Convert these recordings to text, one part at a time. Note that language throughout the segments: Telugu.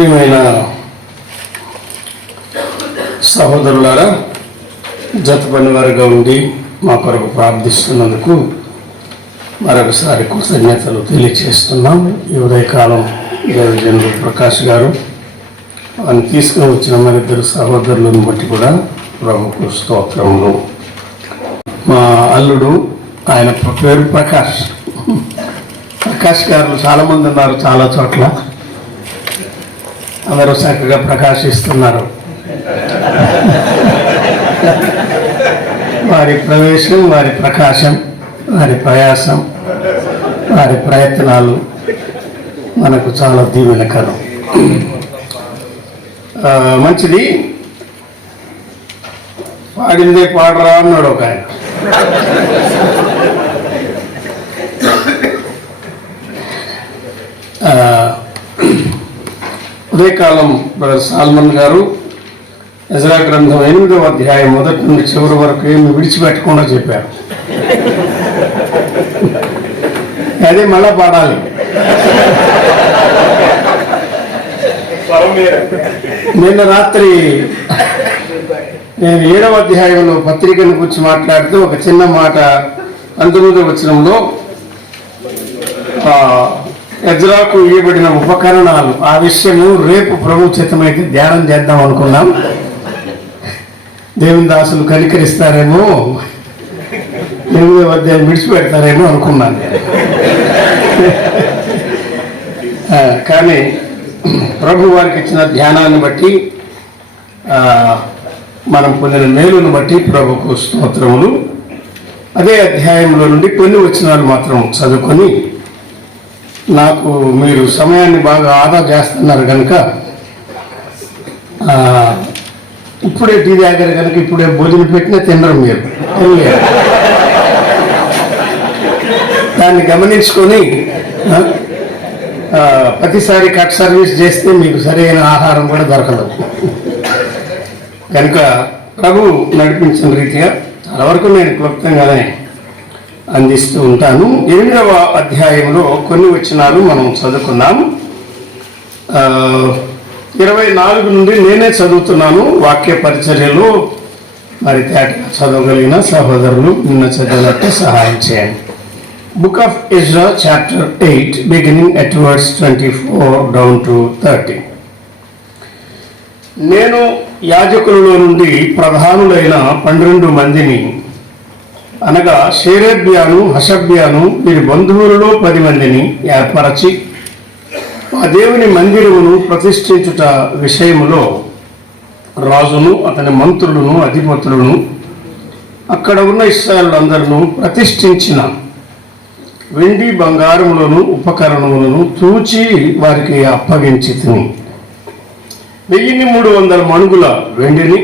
ప్రియమైన సహోదరులారా, జతపని వారిగా ఉండి మా కొరకు ప్రార్థిస్తున్నందుకు మరొకసారి కృతజ్ఞతలు తెలియచేస్తున్నాం. ఈ ఉదయకాలం దేవజనుడు ప్రకాష్ గారు ఆయన తీసుకుని వచ్చిన మరిద్దరు సహోదరులను బట్టి కూడా ప్రభుకు స్తోత్రములు. మా అల్లుడు, ఆయన పేరు ప్రకాష్ గారు చాలామంది ఉన్నారు, చాలా చోట్ల అందరూ చక్కగా ప్రకాశిస్తున్నారు. వారి ప్రవేశం, వారి ప్రకాశం, వారి ప్రయాసం, వారి ప్రయత్నాలు మనకు చాలా దీవెనకరం. మంచిది. పాడిందే పాడరా అన్నాడు ఒక ఆయన. ఉదయకాలం బ్రదర్ సాల్మన్ గారు ఎజ్రా గ్రంథం 8వ అధ్యాయం మొదటి నుండి చివరి వరకు ఏమి విడిచిపెట్టకుండా చెప్పారు. అదే మళ్ళా పాడాలి. నిన్న రాత్రి నేను 7వ అధ్యాయంలో పత్రికను గురించి మాట్లాడుతూ ఒక చిన్న మాట 19వ వచనంలో ఎజ్రాకు ఇవ్వబడిన ఉపకరణాలు, ఆ విషయము రేపు ప్రభుత్వమైతే ధ్యానం చేద్దాం అనుకున్నాం. దేవుని దాసులు కనికరిస్తారేమో, 8వ అధ్యాయం విడిచిపెడతారేమో అనుకున్నాను. కానీ ప్రభు వారికి ఇచ్చిన ధ్యానాన్ని బట్టి, మనం పొందిన మేలును బట్టి ప్రభుకు స్తోత్రములు. అదే అధ్యాయంలో నుండి కొన్ని వచనాలు మాత్రం చదువుకొని, నాకు మీరు సమయాన్ని బాగా ఆదా చేస్తున్నారు కనుక, ఇప్పుడే టీ తాగారు కనుక ఇప్పుడే భోజనం పెట్టినా తినరు మీరు, దాన్ని గమనించుకొని ప్రతిసారి కట్ సర్వీస్ చేస్తే మీకు సరైన ఆహారం కూడా దొరకదు. కనుక ప్రభు నడిపించిన రీతిగా చాలా వరకు నేను క్లుప్తంగానే అందిస్తూ ఉంటాను. 8వ అధ్యాయంలో కొన్ని వచనాలు మనం చదువుకున్నాం. 24 నుండి నేనే చదువుతున్నాను. వాక్య పరిచర్యలో మరి తేటగా చదవగలిగిన సహోదరులు నిన్న చదివినట్టు సహాయం చేయండి. Book of Ezra chapter 8 beginning at verse 24 down to 30. నేను యాజకులలో నుండి ప్రధానులైన 12 మందిని, అనగా షేరేబ్యాను, హషబ్యాను, వీరి బంధువులలో 10 మందిని ఏర్పరచి ఆ దేవుని మందిరమును ప్రతిష్ఠించుట విషయములో రాజును, అతని మంత్రులను, అధిపతులను, అక్కడ ఉన్న ఇశ్రాయేలులందరూ ప్రతిష్ఠించిన వెండి బంగారములను ఉపకరణములను తూచి వారికి అప్పగించి 1300 మణుగుల వెండిని,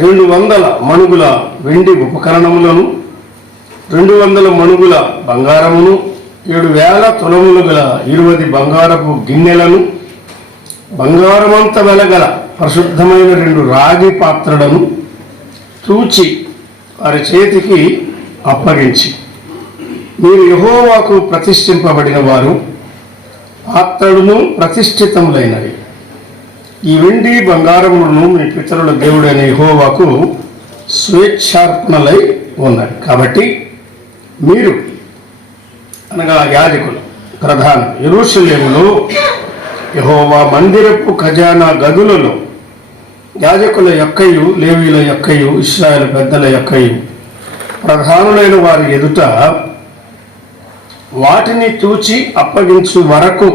200 మణుగుల వెండి ఉపకరణములను, 200 మణుగుల బంగారమును, 7000 తులములు గల 20 బంగారపు గిన్నెలను, బంగారమంత వెలగల పరిశుద్ధమైన 2 రాగి పాత్రలను తూచి వారి చేతికి అప్పగించి, మీరు యెహోవాకు ప్రతిష్ఠింపబడిన వారు, పాత్రలను ప్రతిష్ఠితములైనవి. ఈ వెండి బంగారములను మీ పితరుల దేవుడైన యెహోవాకు స్వేచ్ఛార్పణలై ఉన్నది. కాబట్టి మీరు, అనగా యాజకులు, ప్రధాన యెరూషలేములో యెహోవా మందిరపు ఖజానా గదులలో యాజకుల యొక్కయు, లేవీల యొక్కయు, ఇశ్రాయేలు పెద్దల యొక్కయు, ప్రధానులైన వారి ఎదుట వాటిని తూచి అప్పగించు వరకు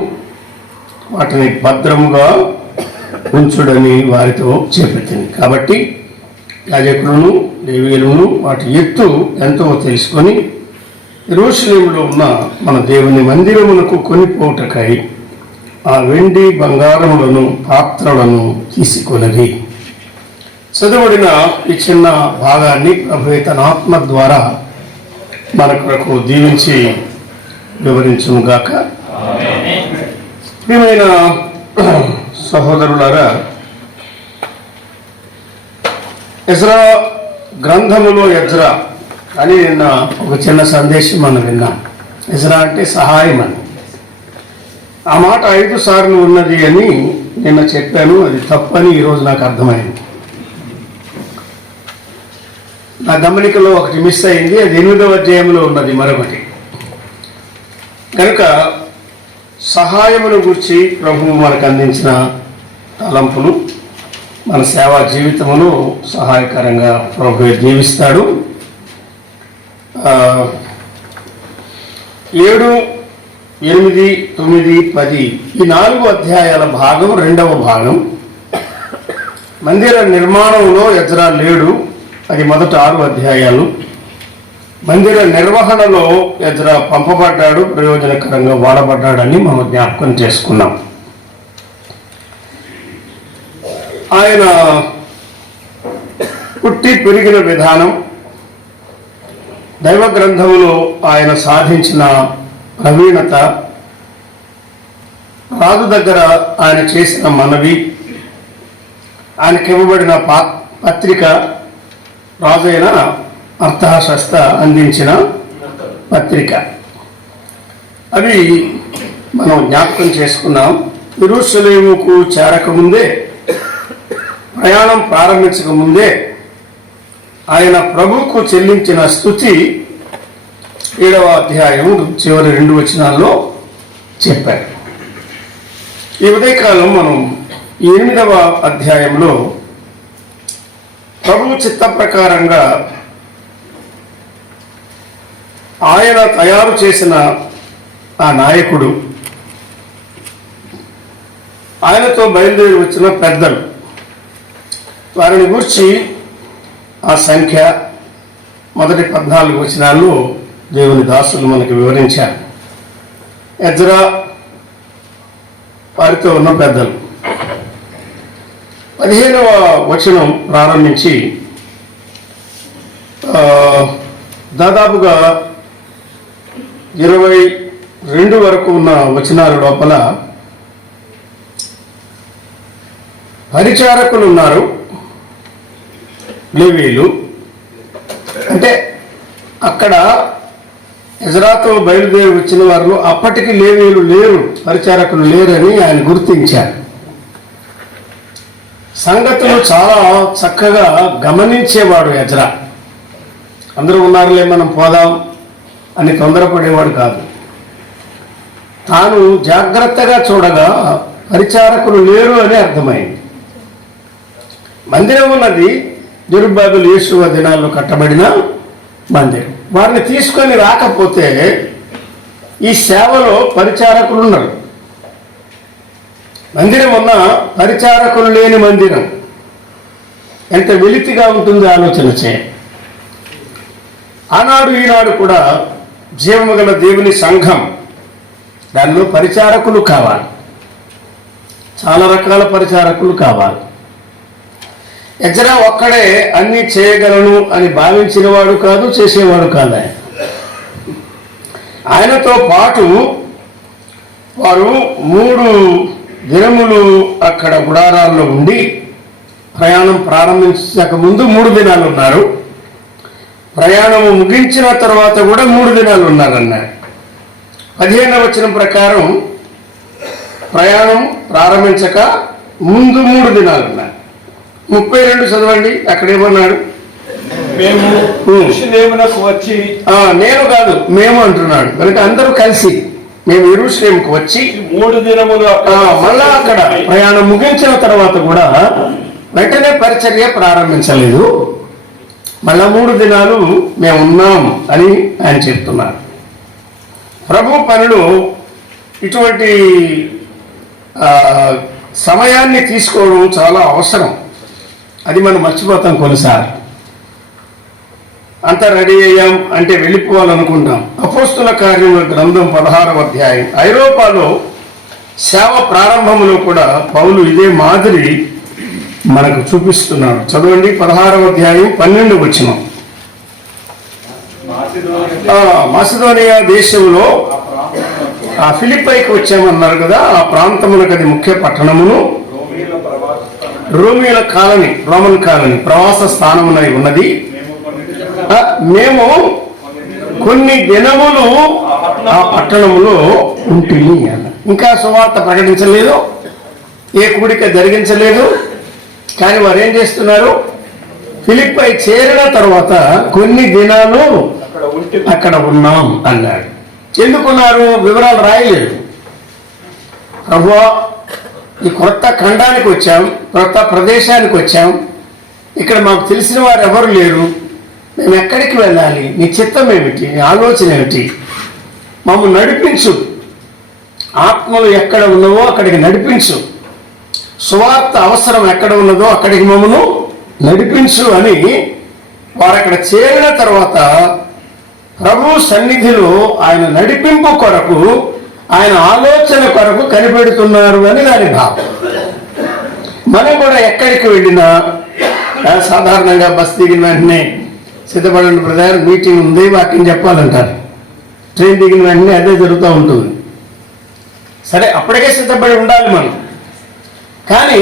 వాటిని భద్రముగా ఉంచుడని వారితో చెప్పింది. కాబట్టి యాజకులను, లేవీయులను వాటి ఎత్తు ఎంతో తెలుసుకొని యెరూషలేములో ఉన్న మన దేవుని మందిరమునకు కొనిపోటకై ఆ వెండి బంగారములను, పాత్రలను తీసుకొనది. చదవబడిన ఈ చిన్న భాగాన్ని ప్రభువే తన ఆత్మ ద్వారా మన కొరకు దీవించి వివరించుగాక. ప్రియమైన సహోదరులారా, ఎజ్రా గ్రంథములో ఎజ్రా అని నిన్న ఒక చిన్న సందేశం మనం విన్నాం. ఎజ్రా అంటే సహాయం అని. ఆ మాట 5 సార్లు ఉన్నది అని నిన్న చెప్పాను. అది తప్పని ఈరోజు నాకు అర్థమైంది. నా గమనికలో ఒకటి మిస్ అయింది. అది 8వ అధ్యాయంలో ఉన్నది మరొకటి. కనుక సహాయమును గురించి ప్రభువు మనకు అందించిన తలంపులు మన సేవా జీవితమును సహాయకరంగా ప్రభువు జీవిస్తాడు. 7, 8, 9, 10 ఈ 4 అధ్యాయాల భాగం 2వ భాగం. మందిర నిర్మాణంలో ఎజ్రా లేడు. అది మొదటి 6 అధ్యాయాలు. మందిర నిర్వహణలో ఎజ్రా పంపబడ్డాడు, ప్రయోజనకరంగా వాడబడ్డాడని మనం జ్ఞాపకం చేసుకున్నాం. ఆయన పుట్టి పెరిగిన విధానం, దైవ గ్రంథములో ఆయన సాధించిన ప్రవీణత, రాజు దగ్గర ఆయన చేసిన మనవి, ఆయనకి ఇవ్వబడిన పత్రిక, రాజైన అర్థశాస్త్ర అందించిన పత్రిక, అవి మనం జ్ఞాపకం చేసుకున్నాం. యెరూషలేముకు చేరకముందే, ప్రయాణం ప్రారంభించకముందే ఆయన ప్రభువుకు చెల్లించిన స్తుతి 7వ అధ్యాయం చివరి 2 వచనాల్లో చెప్పారు. ఈ ఉదయకాలం మనం 8వ అధ్యాయంలో ప్రభువు చిత్త ప్రకారంగా ఆయన తయారు చేసిన ఆ నాయకుడు, ఆయనతో బయలుదేరి వచ్చిన పెద్దలు, వారిని గూర్చి ఆ సంఖ్య మొదటి 14 వచనాల్లో దేవుని దాసులు మనకు వివరించారు. ఎజ్రా వారితో ఉన్న పెద్దలు. 15వ వచనం ప్రారంభించి దాదాపుగా 22 వరకు ఉన్న వచనాల లోపల పరిచారకులు ఉన్నారు, లేవీయులు. అంటే అక్కడ ఎజ్రాతో బయలుదేరి వచ్చిన వారు అప్పటికి లేవీయులు లేరు, పరిచారకులు లేరని ఆయన గుర్తించారు. సంగతులు చాలా చక్కగా గమనించేవాడు ఎజ్రా. అందరూ ఉన్నారులే మనం పోదాం అని తొందరపడేవాడు కాదు. తాను జాగ్రత్తగా చూడగా పరిచారకులు లేరు అని అర్థమైంది. మందిరం ఉన్నది, జెరుబ్బాబెలు యేషువ దినాల్లో కట్టబడిన మందిరం. వారిని తీసుకొని రాకపోతే ఈ సేవలో పరిచారకులు ఉన్నారు. మందిరం ఉన్న పరిచారకులు లేని మందిరం ఎంత వెలితిగా ఉంటుందో ఆలోచన చేయ. ఆనాడు ఈనాడు కూడా జీవము గల దేవుని సంఘం, దానిలో పరిచారకులు కావాలి, చాలా రకాల పరిచారకులు కావాలి. ఎజ్రా ఒక్కడే అన్ని చేయగలను అని భావించిన వాడు కాదు, చేసేవాడు కాదు. ఆయనతో పాటు వారు 3 దినములు అక్కడ గుడారాల్లో ఉండి, ప్రయాణం ప్రారంభించక ముందు 3 దినాలు ఉన్నారు, ప్రయాణము ముగించిన తర్వాత కూడా 3 దినాలు ఉన్నారన్నారు. 15వ వచనం ప్రకారం ప్రయాణం ప్రారంభించక ముందు 3 దినాలు ఉన్నారు. 32 చదవండి, అక్కడేమన్నాడు? మేము యెరూషలేమునకు వచ్చి, నేను కాదు మేము అంటున్నాడు. కనుక అందరూ కలిసి మేము యెరూషలేముకు వచ్చి 3 దినములు మళ్ళా అక్కడ ప్రయాణం ముగించిన తర్వాత కూడా వెంటనే పరిచర్య ప్రారంభించలేదు. మళ్ళా 3 దినాలు మేము ఉన్నాం అని ఆయన చెప్తున్నారు. ప్రభు పనులు ఇటువంటి సమయాన్ని తీసుకోవడం చాలా అవసరం. అది మనం మర్చిపోతాం కొన్నిసార్లు. అంతా రెడీ అయ్యాం అంటే వెళ్ళిపోవాలనుకుంటాం. అపోస్తుల కార్యముల గ్రంథం 16వ అధ్యాయం. ఐరోపాలో సేవ ప్రారంభంలో కూడా పౌలు ఇదే మాదిరి మనకు చూపిస్తున్నాడు. చదవండి 16వ అధ్యాయం 12వ వచనం. మాసిదోనియా దేశంలో ఆ ఫిలిప్పైకి వచ్చామన్నారు కదా, ఆ ప్రాంతములకు అది ముఖ్య పట్టణమును, రోమిల కాలనీ, రోమన్ కాలనీ ప్రవాస స్థానమునై ఉన్నది. మేము కొన్ని దినములు ఆ పట్టణములో ఉంటుంది అన్న. ఇంకా సువార్త ప్రకటించలేదు, ఏ కూడిక జరిగించలేదు. కానీ వారు ఏం చేస్తున్నారు? ఫిలిప్పై చేరిన తర్వాత కొన్ని దినాలు అక్కడ ఉన్నాం అన్నాడు. ఎందుకున్నారు? వివరాలు రాయలేదు. ప్రభువా, ఈ కొత్త ఖండానికి వచ్చాం, కొత్త ప్రదేశానికి వచ్చాం, ఇక్కడ మాకు తెలిసిన వారు ఎవరు లేరు, మేము ఎక్కడికి వెళ్ళాలి, నీ చిత్తం ఏమిటి, నీ ఆలోచన ఏమిటి, మమ్మల్ని నడిపించు, ఆత్మలు ఎక్కడ ఉన్నవో అక్కడికి నడిపించు, సువార్త అవసరం ఎక్కడ ఉన్నదో అక్కడికి మమ్మను నడిపించు అని వారు అక్కడ చేరిన తర్వాత ప్రభు సన్నిధిలో ఆయన నడిపింపు కొరకు, ఆయన ఆలోచన కొరకు కనిపెడుతున్నారు అని దాని భావం. మనం కూడా ఎక్కడికి వెళ్ళినా సాధారణంగా బస్ దిగిన వెంటనే సిద్ధపడండి బ్రదర్, మీటింగ్ ఉంది, వాక్యం చెప్పాలంటారు. ట్రైన్ దిగిన వెంటనే అదే జరుగుతూ ఉంటుంది. సరే, అప్పటికే సిద్ధపడి ఉండాలి మనం. కానీ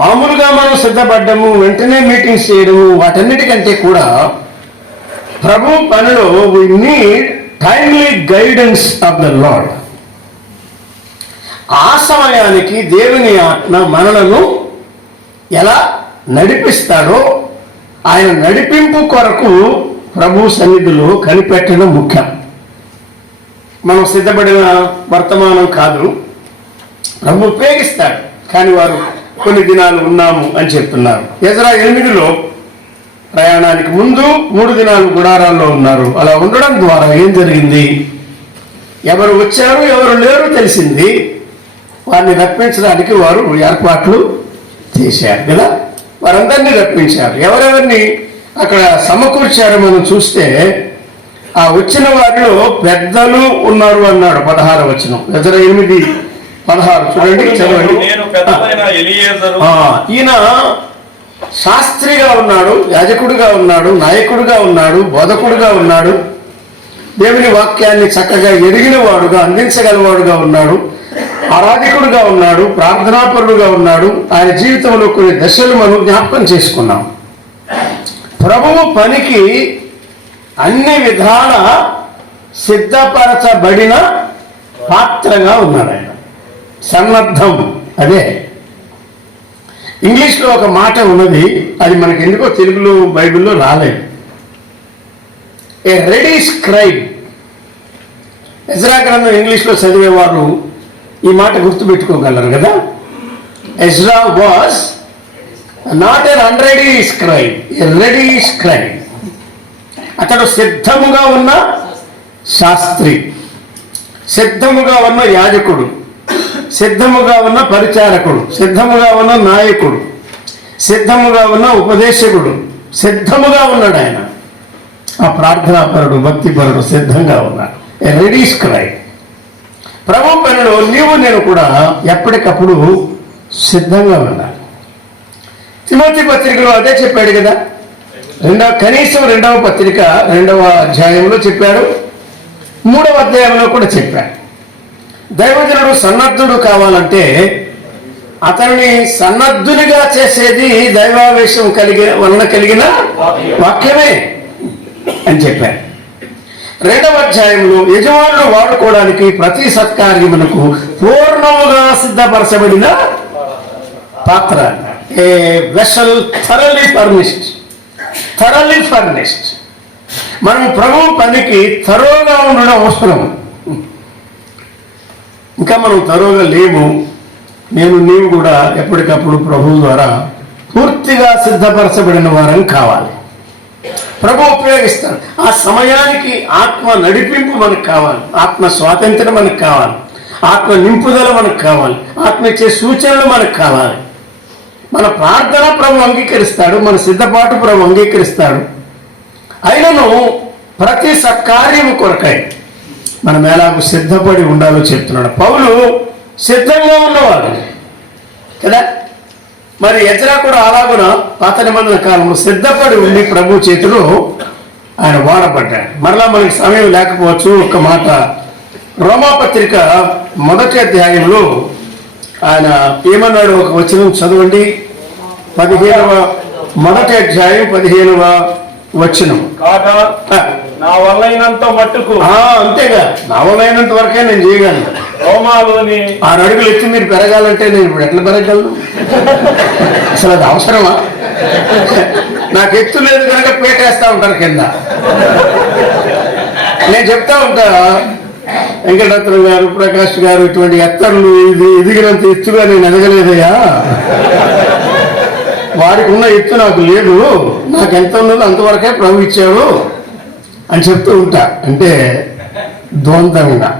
మామూలుగా మనం సిద్ధపడ్డము, వెంటనే మీటింగ్స్ చేయడము, వాటన్నిటికంటే కూడా ప్రభు పనిలో we need timely guidance of the lord. ఆ సమయానికి దేవుని ఆత్మ మనలను ఎలా నడిపిస్తాడో ఆయన నడిపింపు కొరకు ప్రభు సన్నిధిలో కనిపెట్టడం ముఖ్యం. మనం సిద్ధపడిన వర్తమానం కాదు, ప్రభు ఉపయోగిస్తాడు. కానీ వారు కొన్ని దినాలు ఉన్నాము అని చెప్తున్నారు. ఎజ్రా 8లో ప్రయాణానికి ముందు 3 దినాలు గుడారాల్లో ఉన్నారు. అలా ఉండడం ద్వారా ఏం జరిగింది? ఎవరు వచ్చారు, ఎవరు లేరు తెలిసింది. వారిని రప్పించడానికి వారు ఏర్పాట్లు చేశారు కదా. వారందరినీ రప్పించారు. ఎవరెవరిని అక్కడ సమకూర్చారు మనం చూస్తే, ఆ వచ్చిన వారిలో పెద్దలు ఉన్నారు అన్నాడు 16వ వచనం. ఎజ్రా 8:16 చూడండి, చదవండి. ఈయన శాస్త్రిగా ఉన్నాడు, యాజకుడిగా ఉన్నాడు, నాయకుడిగా ఉన్నాడు, బోధకుడిగా ఉన్నాడు, దేవుని వాక్యాన్ని చక్కగా ఎరిగిన వాడుగా, అందించగలవాడుగా ఉన్నాడు, ఆరాధకుడుగా ఉన్నాడు, ప్రార్థనాపరుడుగా ఉన్నాడు. ఆయన జీవితంలో కొన్ని దశలు మనం జ్ఞాపకం చేసుకున్నాం. ప్రభువు పనికి అన్ని విధాల సిద్ధపరచబడిన పాత్రగా ఉన్నాడు ఆయన. సన్నద్ధం, అదే ఇంగ్లీష్లో ఒక మాట ఉన్నది, అది మనకి ఎందుకో తెలుగులో బైబిల్లో రాలేదు. ఏ రెడీ స్క్రైబ్. ఎజ్రా గ్రంథం ఇంగ్లీష్లో చదివేవారు ఈ మాట గుర్తుపెట్టుకోగలరు కదా. Ezra was not an unready scribe, a ready scribe. అతడు సిద్ధముగా ఉన్న శాస్త్రి, సిద్ధముగా ఉన్న యాజకుడు, సిద్ధముగా ఉన్న పరిచారకుడు, సిద్ధముగా ఉన్న నాయకుడు, సిద్ధముగా ఉన్న ఉపదేశకుడు, సిద్ధముగా ఉన్నాడు ఆయన. ఆ ప్రార్థనాపరుడు, భక్తిపరుడు సిద్ధంగా ఉన్నాడు. ఏ రెడీ స్క్రైబ్. ప్రభు పనిలో నీవు నేను కూడా ఎప్పటికప్పుడు సిద్ధంగా ఉండాలి. తిమోతి పత్రికలో అదే చెప్పాడు కదా. కనీసం 2వ పత్రిక 2వ అధ్యాయంలో చెప్పాడు, 3వ అధ్యాయంలో కూడా చెప్పాడు. దైవజనుడు సన్నద్ధుడు కావాలంటే అతన్ని సన్నద్ధునిగా చేసేది దైవావేశం వలన కలిగిన వాక్యమే అని చెప్పారు. 2వ అధ్యాయంలో యజమానులు వాడుకోవడానికి ప్రతి సత్కార్యమునకు పూర్ణముగా సిద్ధపరచబడిన పాత్ర, ఏ వెసల్ థరలీ ఫర్నిష్డ్. మనం ప్రభు పనికి థరోగా ఉండడం అవసరం. ఇంకా మనం తరోగా లేము. నీవు కూడా ఎప్పటికప్పుడు ప్రభు ద్వారా పూర్తిగా సిద్ధపరచబడిన వారం కావాలి. ప్రభు ఉపయోగిస్తాడు. ఆ సమయానికి ఆత్మ నడిపింపు మనకు కావాలి, ఆత్మ స్వాతంత్రం మనకు కావాలి, ఆత్మ నింపుదల మనకు కావాలి, ఆత్మ ఇచ్చే సూచనలు మనకు కావాలి. మన ప్రార్థన ప్రభు అంగీకరిస్తాడు, మన సిద్ధపాటు ప్రభు అంగీకరిస్తాడు. అయినను ప్రతి సత్కార్యము కొరకై మనం ఎలాగో సిద్ధపడి ఉండాలో చెప్తున్నాడు. పౌలు సిద్ధంగా ఉన్నవాడు కదా. మరి ఎజ్రా కూడా అలాగున పాత నిబంధన కాలంలో సిద్ధపడి ఉండి ప్రభు చేతిలో ఆయన వాడబడ్డాడు. మరలా మనకి సమయం లేకపోవచ్చు, ఒక మాట రోమాపత్రిక 1వ అధ్యాయంలో ఆయన ఏమన్నాడు, ఒక వచనం చదవండి. 1వ అధ్యాయం 15వ వచనం. నా వల్ల అయినంత మట్టుకు అంతేగా నా వల్ల అయినంత వరకే నేను చేయగలను. రోమాలోని 6 అడుగులు ఎత్తి మీరు పెరగాలంటే నేను ఇప్పుడు ఎట్లా పెరగలను? అసలు అది అవసరమా? నాకు ఎత్తు లేదు కనుక పేటేస్తా ఉంటారు కింద. నేను చెప్తా ఉంటా, వెంకటరత్నం గారు, ప్రకాష్ గారు ఇటువంటి ఎత్తర్లు ఎదిగినంత ఎత్తుగా నేను ఎదగలేదయ్యా, వారికి ఉన్న ఎత్తు నాకు లేదు, నాకు ఎంత ఉన్నదో అంతవరకే ప్రభు ఇచ్చాడు అని చెప్తూ ఉంటా. అంటే ద్వంద్వంగా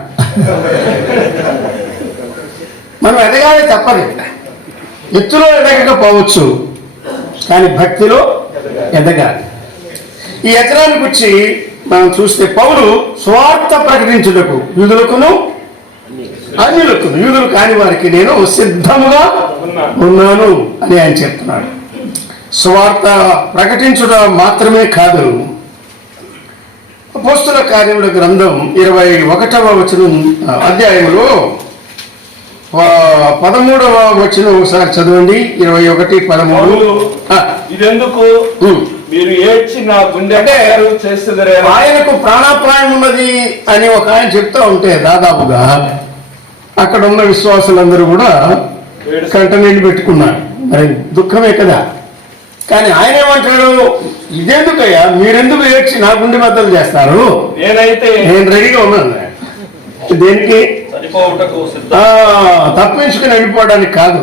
మనం ఎదగాలి, తప్పదు. ఎత్తులో ఎదగకపోవచ్చు, కానీ భక్తిలో ఎదగాలి. ఈ ఎత్తనానికి వచ్చి మనం చూస్తే పౌలు స్వార్థ ప్రకటించుటకు యూదులకును అన్యులకును, యూదులు కాని వారికి నేను సిద్ధముగా ఉన్నాను అని ఆయన చెప్తున్నాడు. స్వార్థ ప్రకటించుట మాత్రమే కాదు, అపోస్తుల కార్యముల గ్రంథం 21వ అధ్యాయంలో 13వ వచనం ఒకసారి చదవండి. 21:13. ఇదెందుకు మీరు ఏడ్చి నా గుండె అంటే చేస్తుందరే, ఆయనకు ప్రాణాపాయం ఉన్నది అని ఒక ఆయన చెప్తా ఉంటే దాదాపుగా అక్కడ ఉన్న విశ్వాసులందరూ కూడా కంట నీళ్ళు పెట్టుకున్నారు. మరి దుఃఖమే కదా. కానీ ఆయన ఏమంటాడు, ఇదెందుకయ్యా, మీరెందుకు ఏడ్చి నా గుండె బద్దలు చేస్తారు? నేను రెడీగా ఉన్నాను. దేనికి? తప్పించుకుని వెళ్ళిపోవడానికి కాదు.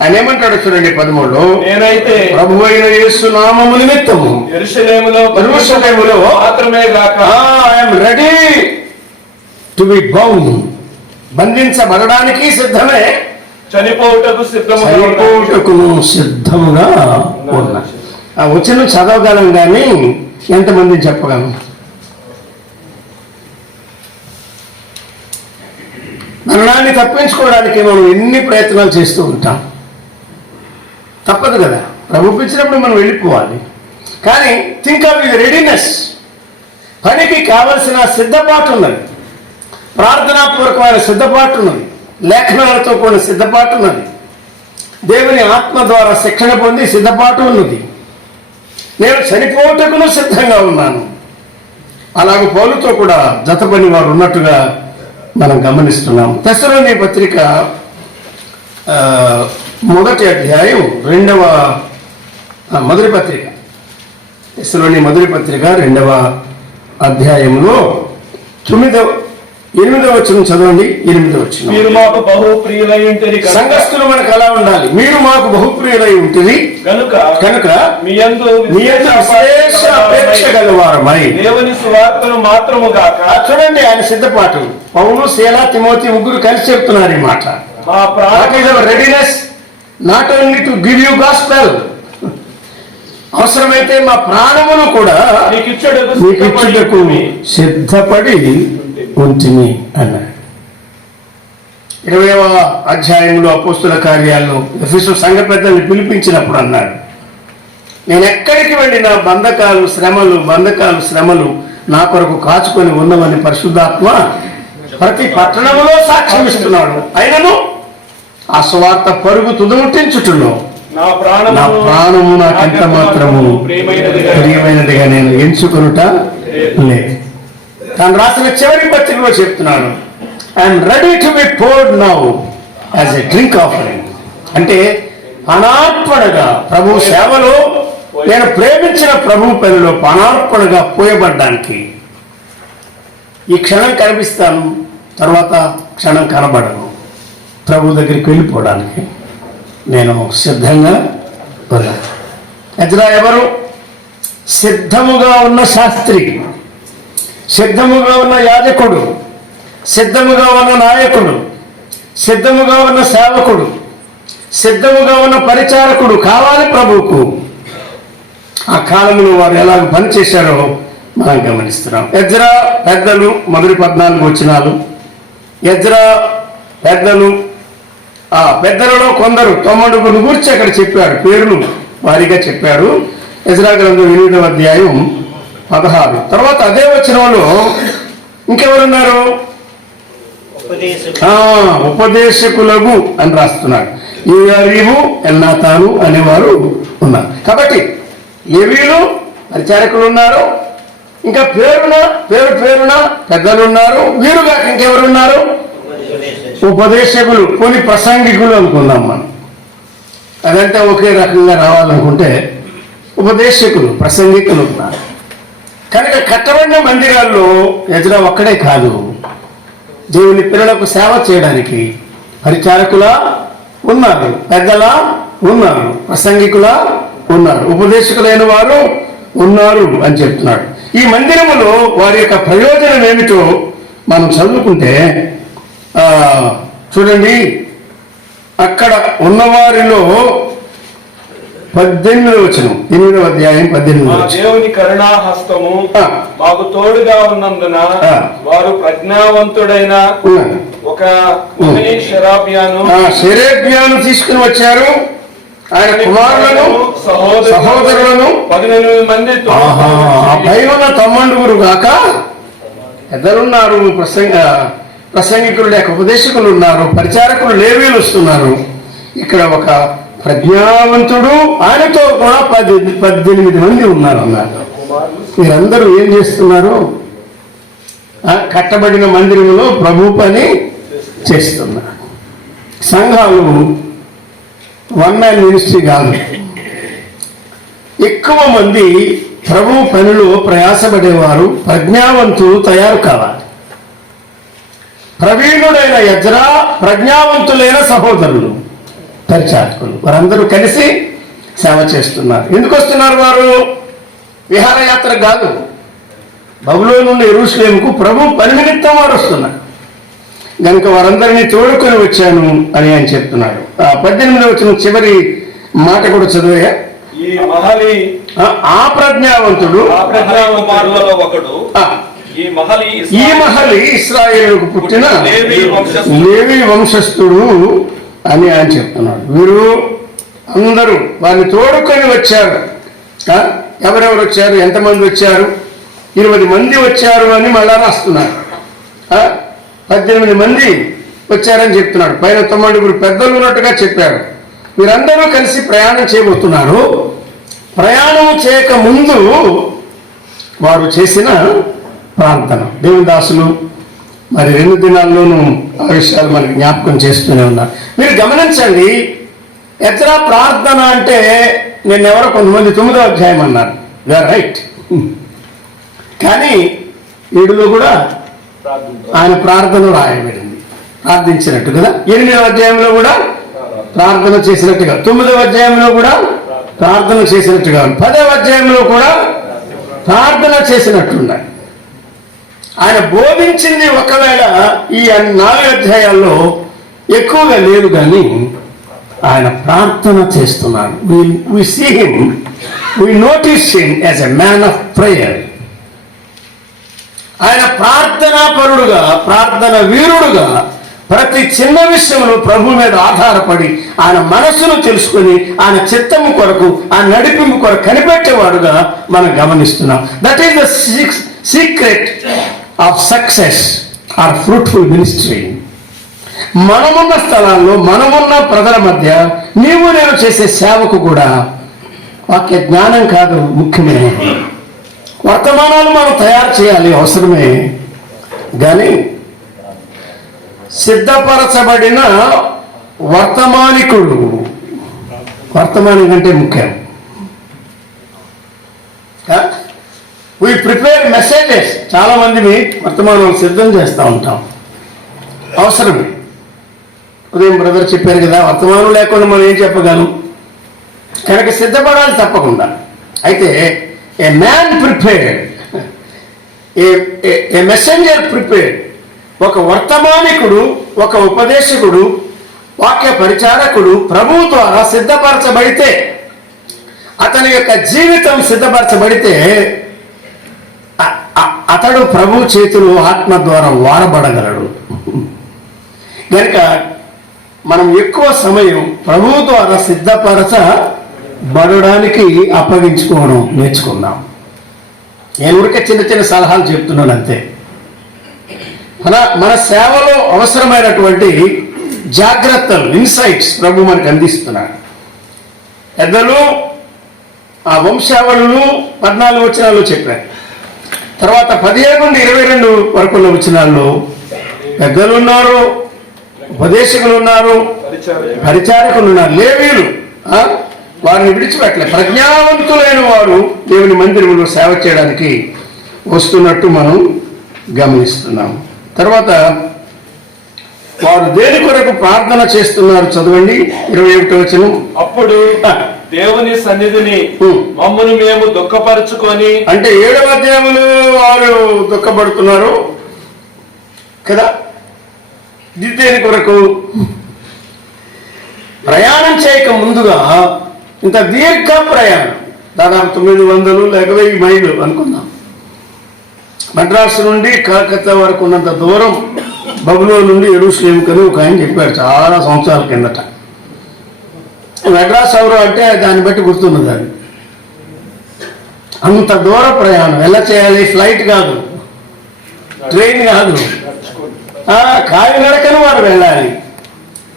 ఆయన ఏమంటాడు చూడండి 13లో, నేనైతే ప్రభు అయిన యేసు నామము నిమిత్తము యెరూషలేములో మాత్రమే గాక I'm ready to be bound, బంధించబడడానికి సిద్ధమే, చనిపోవుటకు సిద్ధముగా ఉన్నా. ఆ వచనం చదవగలం కానీ ఎంతమందిని చెప్పగలం? మరణాన్ని తప్పించుకోవడానికి మనం ఎన్ని ప్రయత్నాలు చేస్తూ ఉంటాం. తప్పదు కదా, ప్రభు పిలిచినప్పుడు మనం వెళ్ళిపోవాలి. కానీ థింక్ ఆఫ్ విత్ రెడీనెస్, పనికి కావలసిన సిద్ధపాటు ఉన్నది, ప్రార్థనాపూర్వకమైన సిద్ధపాటు ఉన్నది, లేఖనాలతో కూడిన సిద్ధపాటు ఉన్నది, దేవుని ఆత్మ ద్వారా శిక్షణ పొంది సిద్ధపాటు ఉన్నది. నేను చనిపోవటకును సిద్ధంగా ఉన్నాను. అలాగే పౌలుతో కూడా జతపని వారు ఉన్నట్టుగా మనం గమనిస్తున్నాం. తెస్సలోని పత్రిక 1వ అధ్యాయం 2వ పత్రిక, తెస్సలోని మొదటి పత్రిక 2వ అధ్యాయంలో 8వ వచనం చదవండి. 8వ వచనం, మీరు మాకు బహుప్రియులై ఉంటేది, సంఘస్థులు మనకు ఎలా ఉండాలి? మీరు మాకు బహుప్రియులై ఉంటుంది కనుక మీ యందు విశేష అపేక్ష గలవారమై దేవుని సువార్తను మాత్రము గాక. చూడండి ఆయన సిద్ధపాటు. పౌలు, శీల, తిమోతి ముగ్గురు కలిసి చెప్తున్నారు ఈ మాట. Readiness not only to give you gospel, అవసరమైతే మా ప్రాణమును కూడా మీకు ఇచ్చుటకు సిద్ధపడి ఉంటుంది అన్నాడు. 20వ అధ్యాయంలో అపోస్తుల కార్యాల్లో ఎఫెసు సంఘ పెద్దల్ని పిలిపించినప్పుడు అన్నాడు, నేను ఎక్కడికి వెళ్ళినా బంధకాలు శ్రమలు నా కొరకు కాచుకొని ఉన్నవని పరిశుద్ధాత్మ ప్రతి పట్టణంలో సాక్ష్యం ఇస్తున్నాడు. అయినను ఆ స్వార్థ పరుగు తుదముట్టించుటలో నా ప్రాణము నాకెంత మాత్రము ప్రియమైనదిగా నేను ఎంచుకొనుట లేదు. తాను రాసిన చివరి పత్రికలో చెప్తున్నాను, I'm ready to B poured now as a drink offering. అంటే పానార్పణగా ప్రభు సేవలో, నేను ప్రేమించిన ప్రభు పనిలో పానార్పణగా పోయబడ్డానికి. ఈ క్షణం కనిపిస్తాను, తర్వాత క్షణం కనబడను. ప్రభు దగ్గరికి వెళ్ళిపోవడానికి నేను సిద్ధంగా ఉన్నాను. ఎజ్రా ఎవరు? సిద్ధముగా ఉన్న శాస్త్రి, సిద్ధముగా ఉన్న యాజకుడు, సిద్ధముగా ఉన్న నాయకుడు, సిద్ధముగా ఉన్న సేవకుడు, సిద్ధముగా ఉన్న పరిచారకుడు కావాలి ప్రభువుకు. ఆ కాలంలో వారు ఎలాగ పనిచేశారో మనం గమనిస్తున్నాం. ఎజ్రా పెద్దలు మొదటి 14 వచనాలు. ఎజ్రా పెద్దలు, ఆ పెద్దలలో కొందరు 90 గురించి అక్కడ చెప్పాడు, పేర్లు వారిగా చెప్పాడు. ఎజ్రా గ్రంథం 8వ అధ్యాయం 16. తర్వాత అదే వచనంలో ఇంకెవరున్నారు? ఉపదేశకులకు అని రాస్తున్నాడు. యోయారీబు, ఇంకా పేరున పెద్దలు ఉన్నారు, వీరుగా ఇంకెవరున్నారు? ఉపదేశకులు, కొన్ని ప్రసంగికులు అనుకుందాం మనం. అదంటే ఒకే రకంగా రావాలనుకుంటే ఉపదేశకులు, ప్రసంగికులు ఉన్నారు. కనుక కట్టబడిన మందిరాల్లో ఎజ్రా ఒక్కడే కాదు, దేవుని పిల్లలకు సేవ చేయడానికి పరిచారకులా ఉన్నారు, పెద్దలా ఉన్నారు, ప్రసంగికులా ఉన్నారు, ఉపదేశకులైన వారు ఉన్నారు అని చెప్తున్నాడు. ఈ మందిరములో వారి యొక్క ప్రయోజనం ఏమిటో మనం చదువుకుంటే చూడండి, అక్కడ ఉన్నవారిలో 18వ వచనం, 8వ అధ్యాయం 18వ వచనం. దేవుని కరుణాహస్తము మాకు తోడుగా ఉన్నందున వారు ప్రజ్ఞావంతుడైన ఒక షెరేబ్యాను తీసుకుని వచ్చారు. ఆయన కుమారులను సహోదరులను 18 మంది పైన తమ్మండుగురు గాక పెద్దలున్నారు, ప్రసంగికులు లేక ఉపదేశకులు ఉన్నారు, పరిచారకులు లేవీలు వస్తున్నారు. ఇక్కడ ఒక ప్రజ్ఞావంతుడు, ఆయనతో కూడా 18 మంది ఉన్నారు అన్నారు. మీరందరూ ఏం చేస్తున్నారు? కట్టబడిన మందిరంలో ప్రభు పని చేస్తున్నారు. సంఘాలు వన్ మ్యాన్ మినిస్ట్రీ కాదు. ఎక్కువ మంది ప్రభు పనిలో ప్రయాసపడేవారు, ప్రజ్ఞావంతులు తయారు కావాలి. ప్రవీణుడైన ఎజ్రా, ప్రజ్ఞావంతులైన సహోదరులు, పరిచారకులు, వారందరూ కలిసి సేవ చేస్తున్నారు. ఎందుకు వస్తున్నారు వారు? విహారయాత్ర కాదు, బబులోను నుండి యెరూషలేముకు ప్రభు పని నిమిత్తం వారు వస్తున్నారు. కనుక వారందరినీ తోడుకొని వచ్చాను అని ఆయన చెప్తున్నాడు. 18వ వచనం చివరి మాట కూడా చదివా. ఆ ప్రజ్ఞావంతుడు ఒకడు, ఈ మహలి ఇశ్రాయేలుకు పుట్టిన లేవి వంశస్థుడు అని ఆయన చెప్తున్నాడు. వీరు అందరూ వారిని తోడుకొని వచ్చారు. ఎవరెవరు వచ్చారు? ఎంతమంది వచ్చారు? 20 మంది వచ్చారు అని మళ్ళా రాస్తున్నారు. 18 మంది వచ్చారని చెప్తున్నాడు. పైన 9 పెద్దలు ఉన్నట్టుగా చెప్పారు. వీరందరూ కలిసి ప్రయాణం చేయబోతున్నారు. ప్రయాణం చేయక ముందు వారు చేసిన ప్రార్థన, దేవుని దాసులు మరి 2 దినాల్లోనూ ఆ విషయాలు మనకి జ్ఞాపకం చేస్తూనే ఉన్నారు. మీరు గమనించండి, ఎజ్రా ప్రార్థన అంటే నిన్నెవరో కొంతమంది 9వ అధ్యాయం అన్నారు. They are right. కానీ 7లో కూడా ఆయన ప్రార్థన రాయబడింది, ప్రార్థించినట్టు కదా. 8వ అధ్యాయంలో కూడా ప్రార్థన చేసినట్టుగా, 9వ అధ్యాయంలో కూడా ప్రార్థన చేసినట్టుగా, 10వ అధ్యాయంలో కూడా ప్రార్థన చేసినట్లున్నాయి. ఆయన బోధించింది ఒకవేళ ఈ 4 అధ్యాయాల్లో ఎక్కువగా లేదు, కానీ ఆయన ప్రార్థన చేస్తున్నాడు. we see him, we notice him as a man of prayer. ఆయన ప్రార్థనా పరుడుగా, ప్రార్థన వీరుడుగా, ప్రతి చిన్న విషయంలో ప్రభు మీద ఆధారపడి ఆయన మనస్సును తెలుసుకొని ఆయన చిత్తము కొరకు, ఆయన నడిపింపు కొరకు కనిపెట్టేవాడుగా మనం గమనిస్తున్నాం. That is the secret of success or fruitful ministry. మనమున్న స్థలాల్లో, మనమున్న ప్రజల మధ్య నీవు నేను చేసే సేవకు కూడా వాక్య జ్ఞానం కాదు ముఖ్యమైనది. వర్తమానాలు మనం తయారు చేయాలి, అవసరమే. కానీ సిద్ధపరచబడిన వర్తమానికుడు, వర్తమానం కంటే ముఖ్యం. we prepare messages. చాలా మందిని వర్తమానం సిద్ధం చేస్తూ ఉంటాం, అవసరమే. ఉదయం బ్రదర్ చెప్పారు కదా, వర్తమానం లేకుండా మనం ఏం చెప్పగలం? కనుక సిద్ధపడాలి తప్పకుండా. అయితే ఏ మ్యాన్ ప్రిపేర్డ్, ఏ మెసెంజర్ ప్రిపేర్డ్. ఒక వర్తమానికుడు, ఒక ఉపదేశకుడు, వాక్య పరిచారకుడు ప్రభువు ద్వారా సిద్ధపరచబడితే, అతని యొక్క జీవితం సిద్ధపరచబడితే అతడు ప్రభు చేతులు ఆత్మ ద్వారా వాడబడగలడు. కనుక మనం ఎక్కువ సమయం ప్రభువు ద్వారా సిద్ధపరచబడడానికి అప్పగించుకోవడం నేర్చుకుందాం. నేను ఊరికే చిన్న చిన్న సలహాలు చెప్తున్నాను అంతే. మన సేవలో అవసరమైనటువంటి జాగ్రత్తలు, ఇన్సైట్స్ ప్రభు మనకు అందిస్తున్నాడు. పెద్దలు ఆ వంశావళులు 14 వచనాల్లో చెప్పారు. తర్వాత 17 నుండి 22 వరకున్న వచనాల్లో పెద్దలు ఉన్నారు, ఉపదేశకులు ఉన్నారు, పరిచారకులు ఉన్నారు, లేవీయులు వారిని విడిచిపెట్టలే. ప్రజ్ఞావంతులైన వారు దేవుని మందిరంలో సేవ చేయడానికి వస్తున్నట్టు మనం గమనిస్తున్నాం. తర్వాత వారు దేని కొరకు ప్రార్థన చేస్తున్నారు చదవండి 21వ వచనం. అప్పుడు దేవుని సన్నిధిని మమ్మను మేము దుఃఖపరుచుకొని, అంటే 7వ అధ్యాయంలో వారు దుఃఖపడుతున్నారు కదా. ఇది దేని కొరకు? ప్రయాణం చేయక ముందుగా ఇంత దీర్ఘ ప్రయాణం, దాదాపు 900 లేక 1000 మైళ్ళు అనుకుందాం. మద్రాసు నుండి కలకత్తా వరకు ఉన్నంత దూరం బబులోను నుండి యెరూషలేము కని ఒక ఆయన చెప్పాడు చాలా సంవత్సరాల కిందట. మద్రాసు ఎవరు అంటే దాన్ని బట్టి గుర్తున్నది. అది అంత దూర ప్రయాణం ఎలా చేయాలి? ఫ్లైట్ కాదు, ట్రైన్ కాదు, కాలినడకను వారు వెళ్ళాలి.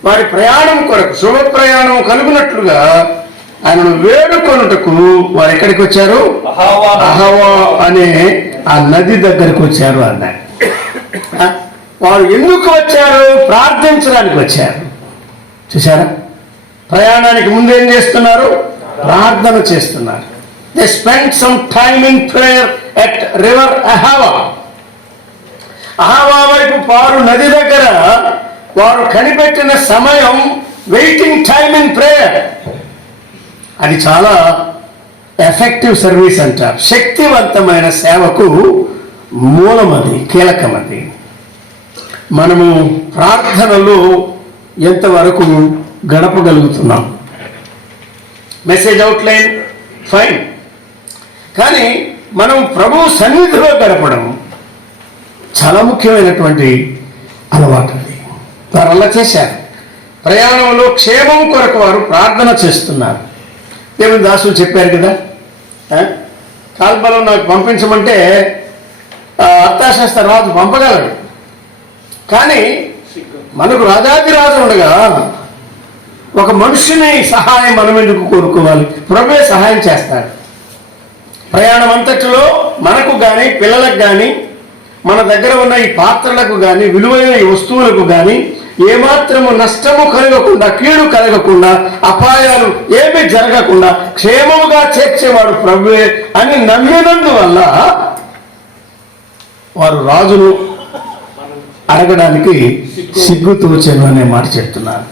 వారి ప్రయాణం కొరకు శుభ ప్రయాణం కలుగునట్లుగా ఆయనను వేడుకొనుటకు వారు ఎక్కడికి వచ్చారు? అహవా అనే ఆ నది దగ్గరకు వచ్చారు అన్నారు. వారు ఎందుకు వచ్చారు? ప్రార్థించడానికి వచ్చారు. చూసారా? ప్రయాణానికి ముందేం చేస్తున్నారు? ప్రార్థన చేస్తున్నారు. They spend some time in prayer at river Ahava. Ahava వైపు పారు నది దగ్గర వారు కనిపెట్టిన సమయం వెయిటింగ్ టైమ్ ఇన్ ప్రేయర్. అది చాలా ఎఫెక్టివ్ సర్వీస్ అంటారు. శక్తివంతమైన సేవకు మూలం అది, కీలకం అది. మనము ప్రార్థనలో ఎంతవరకు గడపగలుగుతున్నాం? మెసేజ్ అవుట్లైన్ ఫైన్, కానీ మనం ప్రభు సన్నిధిలో గడపడం చాలా ముఖ్యమైనటువంటి అలవాటు. అది వారు అలా చేశారు. ప్రయాణంలో క్షేమం కొరకు వారు ప్రార్థన చేస్తున్నారు. దేవుని దాసులు చెప్పారు కదా, కాల్బలం నాకు పంపించమంటే అర్థశాస్త్ర రాజు పంపగలడు, కానీ మనకు రాజాదిరాజు ఉండగా ఒక మనుషుని సహాయం మనం ఎందుకు కోరుకోవాలి? ప్రభువే సహాయం చేస్తాడు. ప్రయాణం అంతటిలో మనకు కానీ పిల్లలకు కానీ మన దగ్గర ఉన్న ఈ పాత్రలకు కానీ విలువైన ఈ వస్తువులకు కానీ ఏమాత్రము నష్టము కలగకుండా, కీడు కలగకుండా, అపాయాలు ఏమీ జరగకుండా క్షేమముగా చేర్చేవాడు ప్రభువే అని నమ్మినందువల్ల వారు రాజును అడగడానికి సిగ్గుతోచెను అనే మాట చెప్తున్నారు.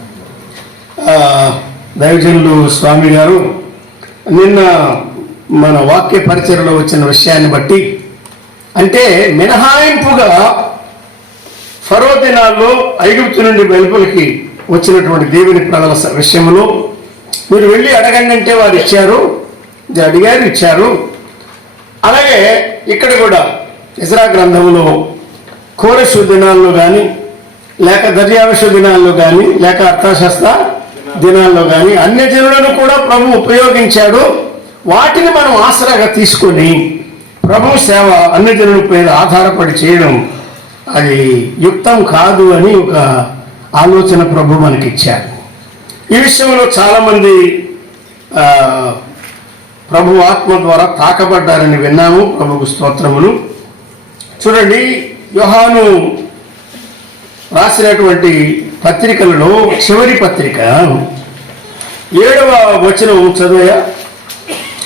దైవజనులు స్వామి గారు నిన్న మన వాక్య పరిచయలో వచ్చిన విషయాన్ని బట్టి, అంటే మినహాయింపుగా ఫరో దినాల్లో ఐగుప్తు నుండి వెలుపలికి వచ్చినటువంటి దేవుని ప్రజల విషయంలో మీరు వెళ్ళి అడగండి అంటే వారు ఇచ్చారు, అడిగారు, ఇచ్చారు. అలాగే ఇక్కడ కూడా ఇజ్రా గ్రంథంలో కోరెషు దినాల్లో కానీ, లేక దర్యావేషు దినాల్లో కానీ, లేక అర్థశాస్త్ర దినాల్లో కానీ అన్యజనులను కూడా ప్రభు ఉపయోగించాడు. వాటిని మనం ఆసరాగా తీసుకొని ప్రభు సేవ అన్యజనుల మీద ఆధారపడి చేయడం అది యుక్తం కాదు అని ఒక ఆలోచన ప్రభు మనకి ఇచ్చారు. ఈ విషయంలో చాలామంది ప్రభు ఆత్మ ద్వారా తాకబడ్డారని విన్నాము. ప్రభుకు స్తోత్రములు. చూడండి, యోహాను రాసినటువంటి పత్రికలలో చివరి పత్రిక 7వ వచనం చదువయా.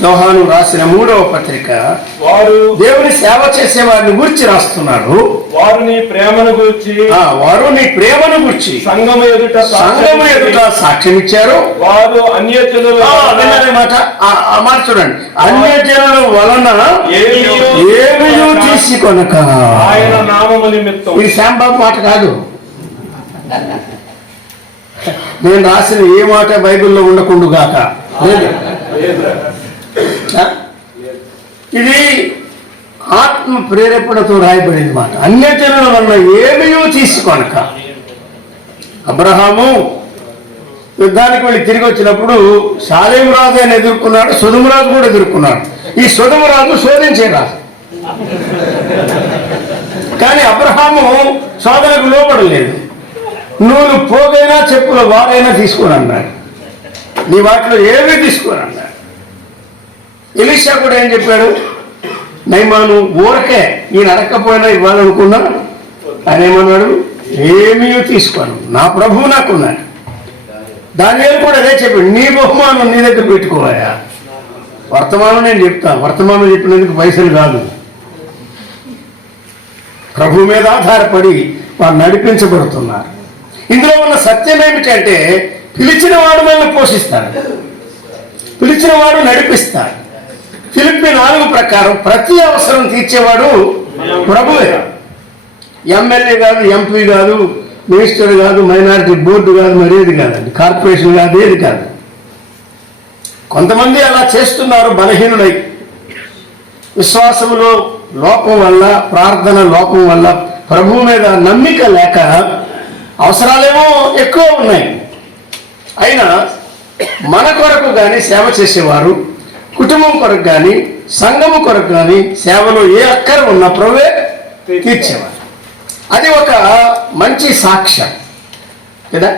యోహాను రాసిన 3వ పత్రిక. వారు దేవుని సేవ చేసే వారిని గురించి రాస్తున్నాడు. వారు నీ ప్రేమను గురించి సంఘము ఎదుట సాక్ష్యం ఇచ్చారు. వారు అన్యజనుల మాట చూడండి, అన్యజనుల వలన ఏమీ తీసుకొనక ఆయన నామము నిమిత్తం. ఇది శాంబాబు మాట కాదు. నేను రాసిన ఏ మాట బైబిల్లో ఉండకుండుగాక లేదు. ఇది ఆత్మ ప్రేరేపణతో రాయబడింది మాట. అన్యజనుల వలన ఏమీ తీసుకొనక. అబ్రహాము యుద్ధానికి వెళ్ళి తిరిగి వచ్చినప్పుడు షాలేము రాజు ఆయన ఎదుర్కొన్నాడు, సొదొమ రాజు కూడా ఎదుర్కొన్నాడు. ఈ సొదొమ రాజు శోధించే రాజు, కానీ అబ్రహాము శోధనకు లోపడలేదు. నువ్వు పోగైనా చెప్పుల వారైనా తీసుకొని అన్నాడు, నీ వాటిలో ఏమీ తీసుకొని అన్నాడు. ఎలీషా కూడా ఏం చెప్పాడు? నయమాను ఊరకే ఈయన అడగకపోయినా ఇవ్వాలనుకున్నా ఆయన ఏమన్నాడు, ఏమీ తీసుకోను, నా ప్రభువు నాకున్నాడు. దానియేలు కూడా అదే చెప్పాడు, నీ బహుమానం నీ దగ్గర పెట్టుకోవాయా. వర్తమానం నేను చెప్తాను, వర్తమానం చెప్పినందుకు పైసలు కాదు. ప్రభు మీద ఆధారపడి వారు నడిపించబడుతున్నారు. ఇందులో ఉన్న సత్యం ఏమిటంటే పిలిచిన వాడు మనల్ని పోషిస్తాడు, పిలిచిన వాడు నడిపిస్తాడు. ఫిలిప్పీ 4 ప్రకారం ప్రతి అవసరం తీర్చేవాడు ప్రభువే. ఎమ్మెల్యే కాదు, ఎంపీ కాదు, మినిస్టర్ కాదు, మైనారిటీ బోర్డు కాదు, మరేది కాదండి, కార్పొరేషన్ కాదు, ఏది కాదు. కొంతమంది అలా చేస్తున్నారు బలహీనులై, విశ్వాసములో లోపం వల్ల, ప్రార్థన లోపం వల్ల, ప్రభువు మీద నమ్మిక లేక అవసరాలేమో ఎక్కువ ఉన్నాయి. అయినా మన కొరకు కానీ సేవ చేసేవారు, కుటుంబం కొరకు కానీ సంఘము కొరకు కానీ సేవలో ఏ అక్కర ఉన్న ప్రభువే తీర్చేవారు. అది ఒక మంచి సాక్ష్యం కదా.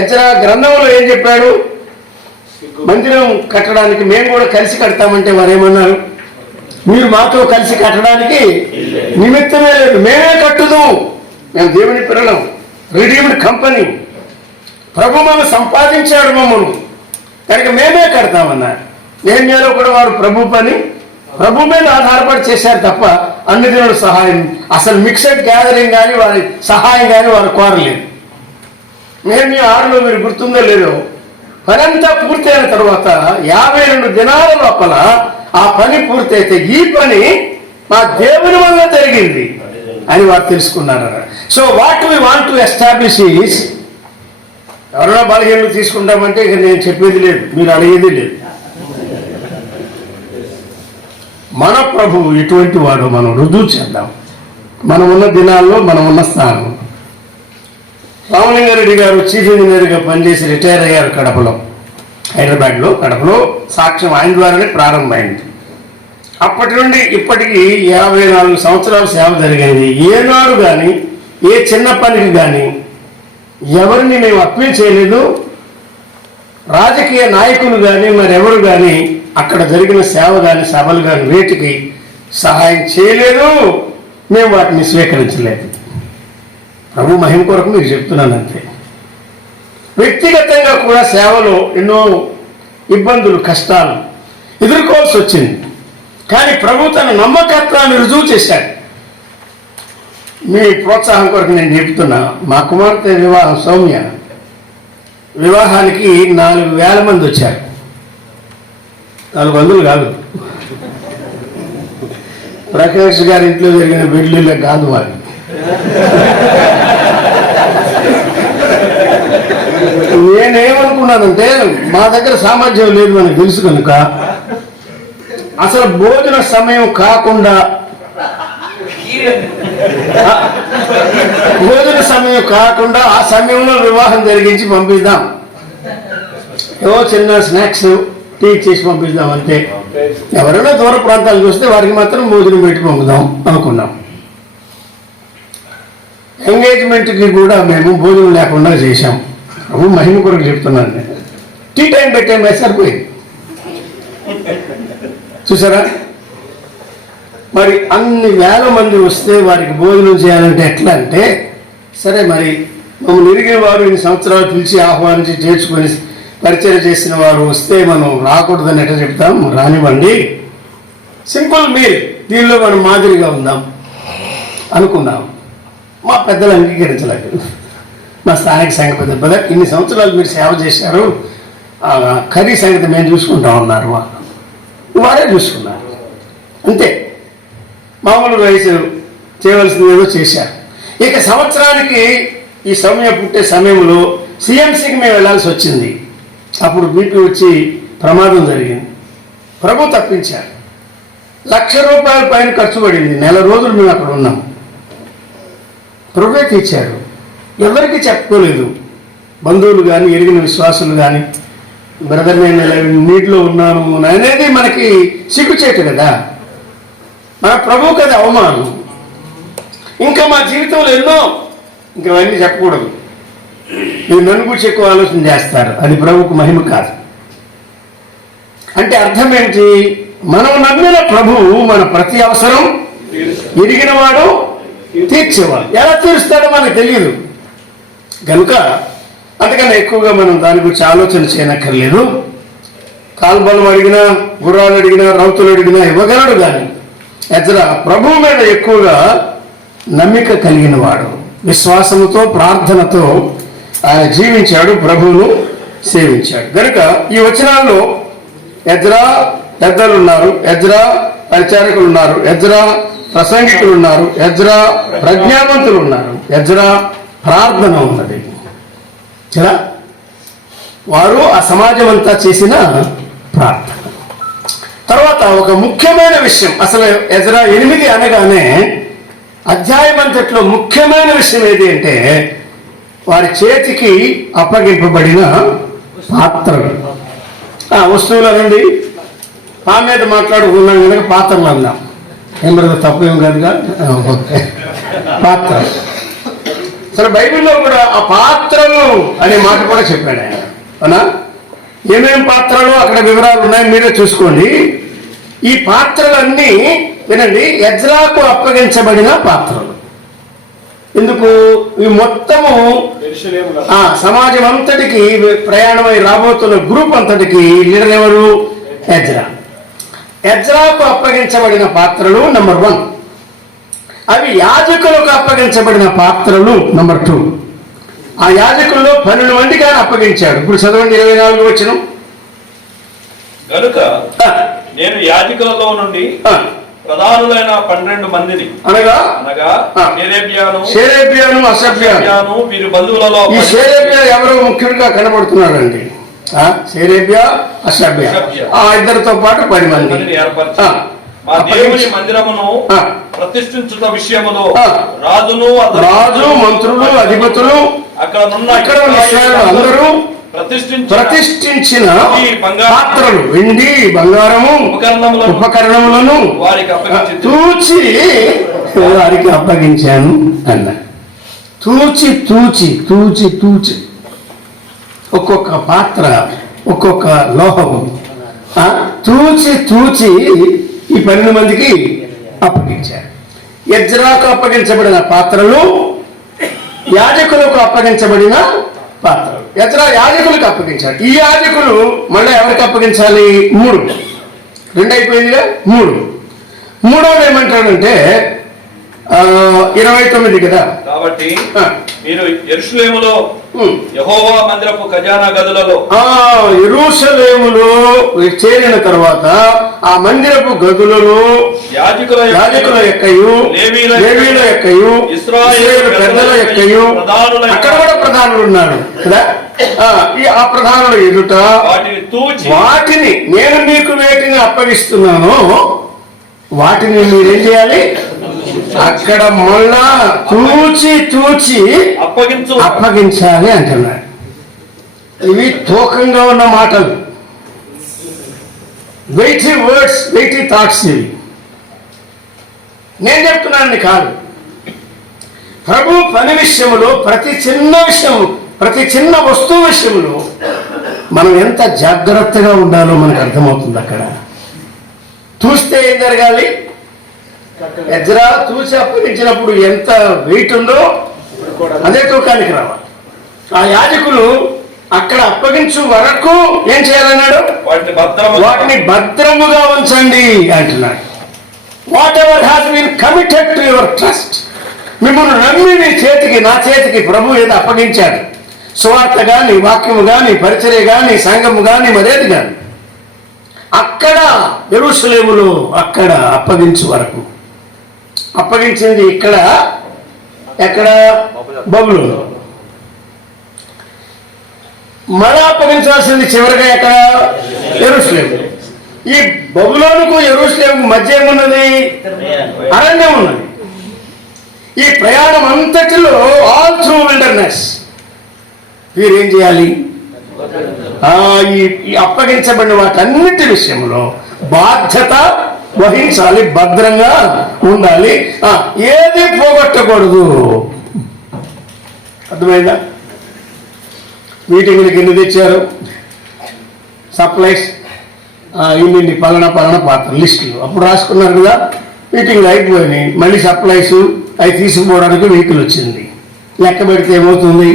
ఎజ్రా గ్రంథంలో ఏం చెప్పాడు, మందిరం కట్టడానికి మేము కూడా కలిసి కడతామంటే వారు ఏమన్నారు, మీరు మాతో కలిసి కట్టడానికి నిమిత్తమే లేదు, మేమే కట్టుదాం, మేము దేవుని పిల్లలం, రిడీమ్డ్ కంపెనీ, ప్రభు మమ్మల్ని సంపాదించాడు మమ్మల్ని, కనుక మేమే కడతామన్నారు. నేర్యాలో కూడా వారు ప్రభు పని ప్రభు మీద ఆధారపడి చేశారు తప్ప అన్ని దేవుడు సహాయం, అసలు మిక్సెడ్ గ్యాదరింగ్ కానీ వారి సహాయం కానీ వారు కోరలేదు. నేర్య 6లో మీరు గుర్తుందో లేదో, పనంతా పూర్తయిన తర్వాత 52 దినాల లోపల ఆ పని పూర్తయితే ఈ పని మా దేవుని వల్ల జరిగింది అని వారు తెలుసుకున్నారు. So what we want to establish is, ఎవరైనా బలహీనలు తీసుకుంటామంటే ఇక నేను చెప్పేది లేదు, మీరు అడిగేది లేదు. మన ప్రభువు ఎటువంటి వాడు మనం రుజువు చేద్దాం. మనం ఉన్న దినాల్లో మనం ఉన్న స్థానం. రామలింగారెడ్డి గారు చీఫ్ ఇంజనీర్గా పనిచేసి రిటైర్ అయ్యారు హైదరాబాద్లో. కడపలో సాక్ష్యం ఆయన ద్వారానే ప్రారంభమైంది. అప్పటి నుండి ఇప్పటికీ 54 సంవత్సరాలు సేవ జరిగింది. ఏనాడు కానీ ఏ చిన్న పనికి కానీ ఎవరిని మేము అప్పీల్ చేయలేదు. రాజకీయ నాయకులు కానీ మరెవరు కానీ అక్కడ జరిగిన సేవ కానీ సభలు కానీ వేటికి సహాయం చేయలేదు, మేము వాటిని స్వీకరించలేదు. ప్రభు మహిమ కొరకు మీకు చెప్తున్నాను అంతే. వ్యక్తిగతంగా కూడా సేవలో ఎన్నో ఇబ్బందులు, కష్టాలు ఎదుర్కోవాల్సి వచ్చింది. కానీ ప్రభు తన నమ్మకత్వాన్ని రుజువు చేశాడు. మీ ప్రోత్సాహం కొరకు నేను చెప్తున్నా, మా కుమార్తె వివాహం సౌమ్య వివాహానికి 4,000 మంది వచ్చారు. 400 కాదు, ప్రకాష్ గారి ఇంట్లో జరిగిన పెళ్లిళ్ళ కాదు వాళ్ళు. నేనేమనుకున్నానంటే మా దగ్గర సామర్థ్యం లేదు మనకు తెలుసు కనుక అసలు భోజన సమయం కాకుండా ఆ సమయంలో వివాహం జరిగించి పంపిద్దాం, ఏవో చిన్న స్నాక్స్ టీ చేసి పంపిద్దాం అంతే. ఎవరైనా దూర ప్రాంతాలకు వస్తే వారికి మాత్రం భోజనం పెట్టి పంపుదాం అనుకున్నాం. ఎంగేజ్మెంట్కి కూడా మేము భోజనం లేకుండా చేశాం. అప్పుడు మహిమ కొరకు చెప్తున్నాను నేను. టీ టైం పెట్టాము, సరిపోయింది. చూసారా, మరి అన్ని వేల మంది వస్తే వారికి భోజనం చేయాలంటే ఎట్లా అంటే, సరే మరి మమ్మల్ని ఎరిగిన వారు ఇన్ని సంవత్సరాలు పిలిచి ఆహ్వానించి చేర్చుకొని పరిచయం చేసిన వారు వస్తే మనం రాకూడదని ఎట్లా చెప్తాం, రానివ్వండి, సింపుల్ మీల్, దీనిలో మనం మాదిరిగా ఉందాం అనుకున్నాం. మా పెద్దలు అంగీకరించలేదు. మా స్థానిక సంఘ పెద్ద ఇన్ని సంవత్సరాలు మీరు సేవ చేశారు, కర్రీ సంగతి మేము చూసుకుంటాం అన్నారు. వారే చూసుకున్నారు అంతే. మామూలు వయసు చేయవలసింది ఏదో చేశారు. ఇక సంవత్సరానికి ఈ సమయం పుట్టే సమయంలో సిఎంసికి మేము వెళ్ళాల్సి వచ్చింది. అప్పుడు బీపీ వచ్చి ప్రమాదం జరిగింది. ప్రభు తప్పించారు. ₹1,00,000 పైన ఖర్చు పడింది. 4 రోజులు మేము అక్కడ ఉన్నాం. ప్రభువే తీర్చారు. ఎవరికి చెప్పుకోలేదు. బంధువులు కానీ ఎరిగిన విశ్వాసులు కానీ, బ్రదర్ నేను నీటిలో ఉన్నాను అనేది మనకి సిగ్గుచేటు కదా, మన ప్రభువు కదా అవమానం. ఇంకా మా జీవితంలో ఎన్నో, ఇంకా అవన్నీ చెప్పకూడదు. మీరు నన్ను గురించి ఎక్కువ ఆలోచన చేస్తారు, అది ప్రభువుకు మహిమ కాదు. అంటే అర్థం ఏంటి, మనం నమ్మిన ప్రభువు మన ప్రతి అవసరం ఎరిగినవాడు, తీర్చేవాడు. ఎలా తీరుస్తాడో మనకు తెలియదు కనుక అంతకన్నా ఎక్కువగా మనం దాని గురించి ఆలోచన చేయనక్కర్లేదు. కాల్బలం అడిగినా, గుర్రాలు అడిగినా, రౌతులు అడిగినా ఇవ్వగలడు. కానీ ఎజ్రా ప్రభువు మీద ఎక్కువగా నమ్మిక కలిగిన వాడు, విశ్వాసముతో ప్రార్థనతో ఆయన జీవించాడు, ప్రభువును సేవించాడు. కనుక ఈ వచనాల్లో ఎజ్రా పెద్దలు ఉన్నారు, ఎజ్రా పరిచారకులు ఉన్నారు, ఎజ్రా ప్రసంగికులు ఉన్నారు, ఎజ్రా ప్రజ్ఞావంతులు ఉన్నారు, ఎజ్రా ప్రార్థన ఉన్నది. చలా వారు ఆ సమాజం అంతా చేసిన ప్రార్థన. తర్వాత ఒక ముఖ్యమైన విషయం, అసలు ఎజ్రా 8 అనగానే అధ్యాయం అంతట్లో ముఖ్యమైన విషయం ఏది అంటే వారి చేతికి అప్పగింపబడిన పాత్రలు. వస్తువులు అనండి, ఆ మీద మాట్లాడుకున్నాం కనుక పాత్రలు అన్నాం. ఏం బ్రదర్ తప్పు ఏం కనుక ఓకే. పాత్ర అసలు బైబిల్లో కూడా ఆ పాత్రలు అనే మాట కూడా చెప్పాడు ఆయన. అవునా? ఏమేం పాత్రలు అక్కడ వివరాలు ఉన్నాయి, మీరే చూసుకోండి. ఈ పాత్రలన్నీ వినండి, ఎజ్రాకు అప్పగించబడిన పాత్రలు. ఎందుకు? ఈ మొత్తము సమాజం అంతటికి ప్రయాణమై రాబోతున్న గ్రూప్ అంతటికి లీడర్ ఎవరు? ఎజ్రా. ఎజ్రాకు అప్పగించబడిన పాత్రలు నంబర్ 1. అవి యాజకులకు అప్పగించబడిన పాత్రలు నంబర్ 2. ఆ యాజకుల్లో 12 మందికి ఆయన అప్పగించాడు. ఇప్పుడు చదవండి 24 వచనం. కనుక నేను యాజకులలో నుండి ప్రధానులైన 12 మందిని అనగా షేరేబ్యాను, అషబ్యాను వీరి బంధువులలో. ఈ షేరేబ్యా ఎవరో ముఖ్యుడిగా కనబడుతున్నాడండి. షేరేబ్యా, అషబ్యా ఆ ఇద్దరితో పాటు 10 మంది మా దేవుని మందిరమును ప్రతిష్ఠించుట విషయములో రాజు, మంత్రులు, అధిపతులు అక్కడ ఉన్న అందరూ ప్రతిష్ఠించిన పాత్రలు, వెండి, బంగారము, ఉపకరణములను తూచి వారికి అప్పగించాను అన్న. తూచి తూచి తూచి తూచి ఒక్కొక్క పాత్ర, ఒక్కొక్క లోహము తూచి తూచి ఈ 12 మందికి అప్పగించారు. ఎజ్రాకు అప్పగించబడిన పాత్రలు, యాజకులకు అప్పగించబడిన పాత్రలు. ఎజ్రా యాజకులకు అప్పగించారు. ఈ యాజకులు మళ్ళీ ఎవరికి అప్పగించాలి? 3. 2 అయిపోయిందిగా 3. మూడోది ఏమంటాడంటే 29 కదా. కాబట్టి మీరు యెరూషలేములో యెహోవా మందిరపు ఖజానా గదులలో యెరూషలేములో చేరిన తర్వాత ఆ మందిరపు గదులలో యాజకుల యొక్కయు, లేవీయుల యొక్కయు, ఇశ్రాయేలు పెద్దల యొక్కయు, అక్కడ కూడా ప్రధానులు ఉన్నారు కదా. ఆ ప్రధానులు ఎదుట వాటిని నేను మీకు వేటిని అప్పగిస్తున్నాను, వాటిని మీరేం చేయాలి? అక్కడ మళ్ళా తూచి తూచి అప్పగించాలి అంటున్నాడు. ఇవి తూకంగా ఉన్న మాటలు, వెయిటీ వర్డ్స్, వెయిటీ థాట్స్. ఇవి నేను చెప్తున్నాను కాదు. ప్రభు పని విషయంలో, ప్రతి చిన్న విషయము, ప్రతి చిన్న వస్తువు విషయంలో మనం ఎంత జాగ్రత్తగా ఉండాలో మనకు అర్థమవుతుంది. అక్కడ చూస్తే ఏం జరగాలి? ఎజ్రా చూసి అప్పగించినప్పుడు ఎంత వెయిట్ ఉందో అదే తూకానికి రావాలి. ఆ యాజకులు అక్కడ అప్పగించు వరకు ఏం చేయాలన్నాడు? వాటిని భద్రముగా ఉంచండి అంటున్నాడు. Whatever has been committed to your trust, మిమ్మల్ని నమ్మి నీ చేతికి, నా చేతికి ప్రభు ఏదో అప్పగించాడు. సువార్త గాని, వాక్యము గాని, పరిచర్య గాని, సంఘము గాని, మరేది గాని అక్కడ యెరూషలేములో అక్కడ అప్పగించు వరకు. అప్పగించింది ఇక్కడ, ఎక్కడ? బబులోను. మళ్ళా అప్పగించాల్సింది చివరిగా ఎక్కడ? యెరూషలేము. ఈ బబులోనుకు యెరూషలేముకు మధ్య ఏమున్నది? అరణ్యం ఉన్నది. ఈ ప్రయాణం అంతటిలో ఆల్ త్రూ విల్డర్నెస్ వీరేం చేయాలి? ఈ అప్పగించబడిన వాటన్నిటి విషయంలో బాధ్యత వహించాలి, భద్రంగా ఉండాలి, ఏది పోగొట్టకూడదు. అర్థమైందా? మీటింగ్లకి ఎన్ని తెచ్చారు? సప్లైస్ ఇన్ని పలానా పాత్ర లిస్టులు అప్పుడు రాసుకున్నారు కదా. మీటింగ్లు అయిపోయినాయి, మళ్ళీ సప్లైస్ అవి తీసుకుపోవడానికి వెహికల్ వచ్చింది. లెక్క పెడితే ఏమవుతుంది?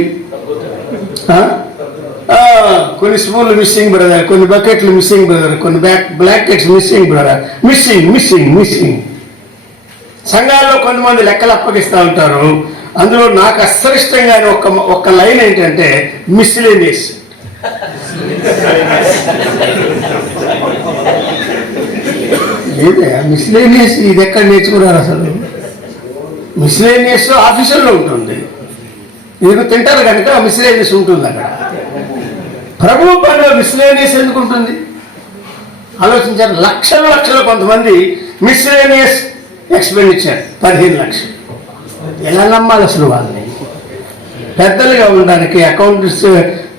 కొన్ని స్పూన్లు మిస్సింగ్ బ్రదర్, కొన్ని బకెట్లు మిస్సింగ్ బ్రదర్, కొన్ని బ్లాంకెట్స్ మిస్సింగ్ బ్రదర్, మిస్సింగ్. సంఘాల్లో కొంతమంది లెక్కలు అప్పగిస్తూ ఉంటారు. అందులో నాకు అస్సలు ఇష్టంగా ఒక్క లైన్ ఏంటంటే మిస్లేనియస్. లేదా మిస్లేనియస్ ఇది ఎక్కడ నేర్చుకున్నారు అసలు? మిస్లేనియస్ ఆఫీసుల్లో ఉంటుంది, మీరు తింటారు కనుక మిస్లేనియస్ ఉంటుంది అక్కడ. ప్రభు పనిలో మిస్లేనియస్ ఎందుకు ఉంటుంది ఆలోచించారు. లక్షలు కొంతమంది మిస్లేనియస్ ఎక్స్పెండిచర్ 15 లక్షలు. ఎలా నమ్మాలి అసలు వాళ్ళని? పెద్దలుగా ఉండడానికి, అకౌంట్స్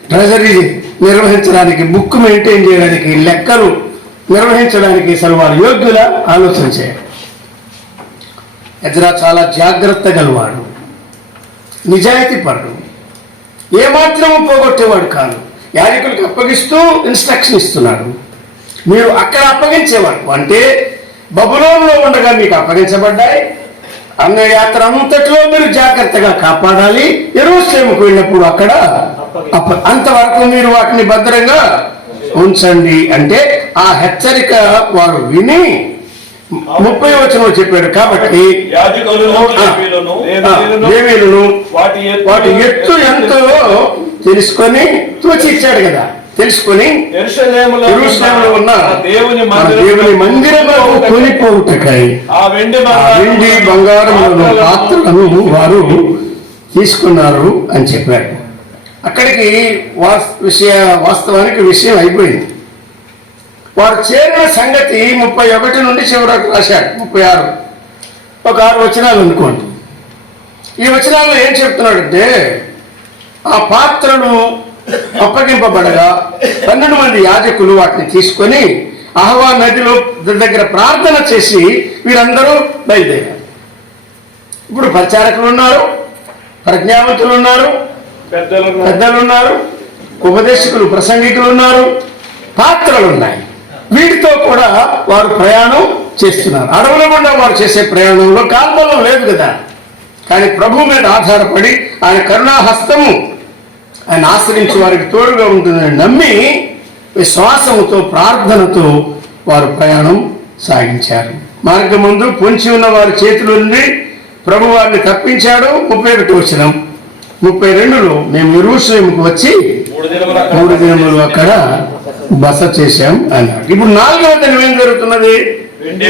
ట్రెజరీ నిర్వహించడానికి, బుక్ మెయింటైన్ చేయడానికి, లెక్కలు నిర్వహించడానికి అసలు వారు యోగ్యులా ఆలోచించారు. ఎజ్రా చాలా జాగ్రత్త గలవాడు, నిజాయితీ పరుడు, ఏమాత్రము పోగొట్టేవాడు కాదు. యాజకులకు అప్పగిస్తూ ఇన్స్ట్రక్షన్ ఇస్తున్నాడు. మీరు అక్కడ అప్పగించేవాడు అంటే బబులోనులో ఉండగా మీకు అప్పగించబడ్డాయి. అన్న యాత్ర అంతట్లో మీరు జాగ్రత్తగా కాపాడాలి. యెరూషలేముకు వెళ్ళినప్పుడు అక్కడ అంతవరకు మీరు వాటిని భద్రంగా ఉంచండి అంటే ఆ హెచ్చరిక వారు విని 30వ వచనంలో చెప్పాడు. కాబట్టి లేవీయులను వాటి ఎత్తు ఎంతో తెలుసుకొని తూచి ఇచ్చాడు కదా. తెలుసుకొని యెరూషలేములో ఉన్న దేవుని మందిరములకు కొనిపోవుటకై ఆ వెండి బంగారములను పాత్రలను వారు తీసుకున్నారు అని చెప్పాడు. అక్కడికి వాస్తవానికి విషయం అయిపోయింది. వారు చేరిన సంగతి 31 నుండి చివరకు రాశాడు. 36 ఒక 6 వచనాలు అనుకోండి. ఈ వచనాల్లో ఏం చెప్తున్నాడంటే ఆ పాత్రను అప్పగింపబడగా 12 మంది యాజకులు వాటిని తీసుకొని అహవా నదిలో దగ్గర ప్రార్థన చేసి వీరందరూ బయలుదేరారు. ఇప్పుడు ప్రచారకులు ఉన్నారు, ప్రజ్ఞావంతులు ఉన్నారు, పెద్దలు ఉన్నారు, ఉపదేశకులు ప్రసంగికులు ఉన్నారు, పాత్రలు ఉన్నాయి. వీటితో కూడా వారు ప్రయాణం చేస్తున్నారు. అడవుల గుండా వారు చేసే ప్రయాణంలో కాల్బలం లేదు కదా. కానీ ప్రభు మీద ఆధారపడి ఆయన కరుణాహస్తము ఆయన ఆశ్రయించి వారికి తోడుగా ఉంటుందని నమ్మి విశ్వాసముతో ప్రార్థనతో వారు ప్రయాణం సాగించారు. మార్గమందు పొంచి ఉన్న వారి చేతిలో నుండి ప్రభు వారిని తప్పించాడు. 31 వచనం. 32లో మేము యెరూషలేముకు వచ్చి 3 దినములు అక్కడ బస చేశాం అన్నాడు. ఇప్పుడు 4వ దినం ఏం జరుగుతున్నది? వెండి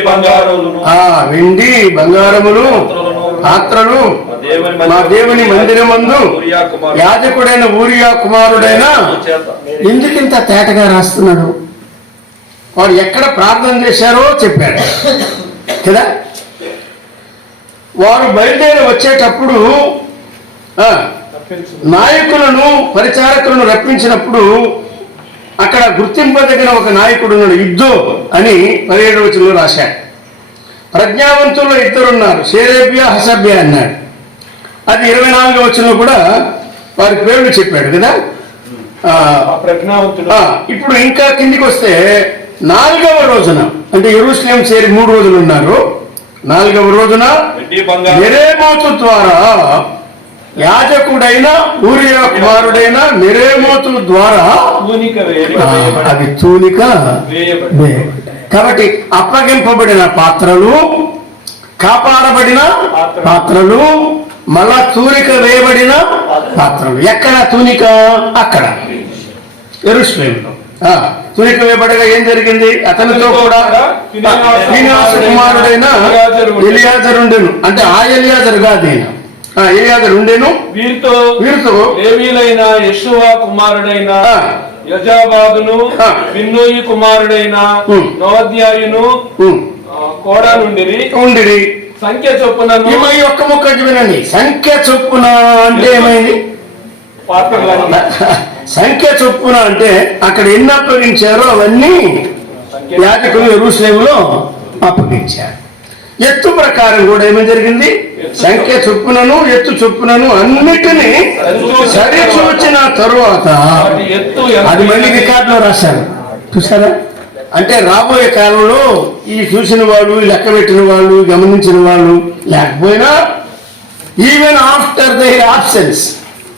బంగారములు పాత్రలు మా దేవుని మందిరమందు యాజకుడైన ఊరియా కుమారుడైన. ఎందుకింత తేటగా రాస్తున్నాడు? వారు ఎక్కడ ప్రార్థన చేశారో చెప్పాడు కదా. వారు బయలుదేరి వచ్చేటప్పుడు నాయకులను పరిచారకులను రప్పించినప్పుడు అక్కడ గుర్తింపదగిన ఒక నాయకుడు ఉన్నాడు, యుద్ధో అని 17వ వచనంలో రాశాడు. ప్రజ్ఞావంతుల్లో 2 ఉన్నారు, షేరేబియా హసబ్యా అన్నాడు. అది 24వ వచనంలో కూడా వారి పేర్లు చెప్పాడు కదా. ఇప్పుడు ఇంకా కిందికి వస్తే 4వ రోజున అంటే యెరూషలేము చేరి 3 రోజులు ఉన్నారు. 4వ రోజున యెరెమోతు ద్వారా యాజకుడైన ఊరియా కుమారుడైన యెరెమోతు ద్వారా అది తూనిక. కాబట్టి అప్పగింపబడిన పాత్రలు, కాపాడబడిన పాత్రలు, మళ్ళా తూనిక వేయబడిన పాత్రలు. ఎక్కడ తూనిక? అక్కడ యెరూషలేములో తూనిక వేయబడగా ఏం జరిగింది? అతనితో కూడా ఫీనిహాసు కుమారుడైన ఎలియాజరు ఉండెను. అంటే ఆ ఎలియాజరు కాదు, ఎలియాజరు ఉండెను. వీరితో లేవీయులైన యెషువా కుమారుడైన యజాబాదును, బిన్నూయి కుమారుడైన నోద్యాయును కూడా ఉండిరి. సంఖ్య చొప్పున ఒక్క ముక్క వినండి. సంఖ్య చొప్పున అంటే ఏమైంది? సంఖ్య చొప్పున అంటే అక్కడ ఎన్ని అప్పగించారో అవన్నీ యాజకులు యెరూషలేములో అప్పగించారు. ఎత్తు ప్రకారం కూడా ఏమేమి జరిగింది? సంఖ్య చొప్పునను ఎత్తు చొప్పునను అన్నిటినీ సరిచూచిన తరువాత అది మళ్ళీ రికార్డులో రాశారు. చూసారా? అంటే రాబోయే కాలంలో ఈ చూసిన వాళ్ళు, లెక్క పెట్టిన వాళ్ళు, గమనించిన వాళ్ళు లేకపోయినా, ఈవెన్ ఆఫ్టర్ దైర్ ఆబ్సెన్స్,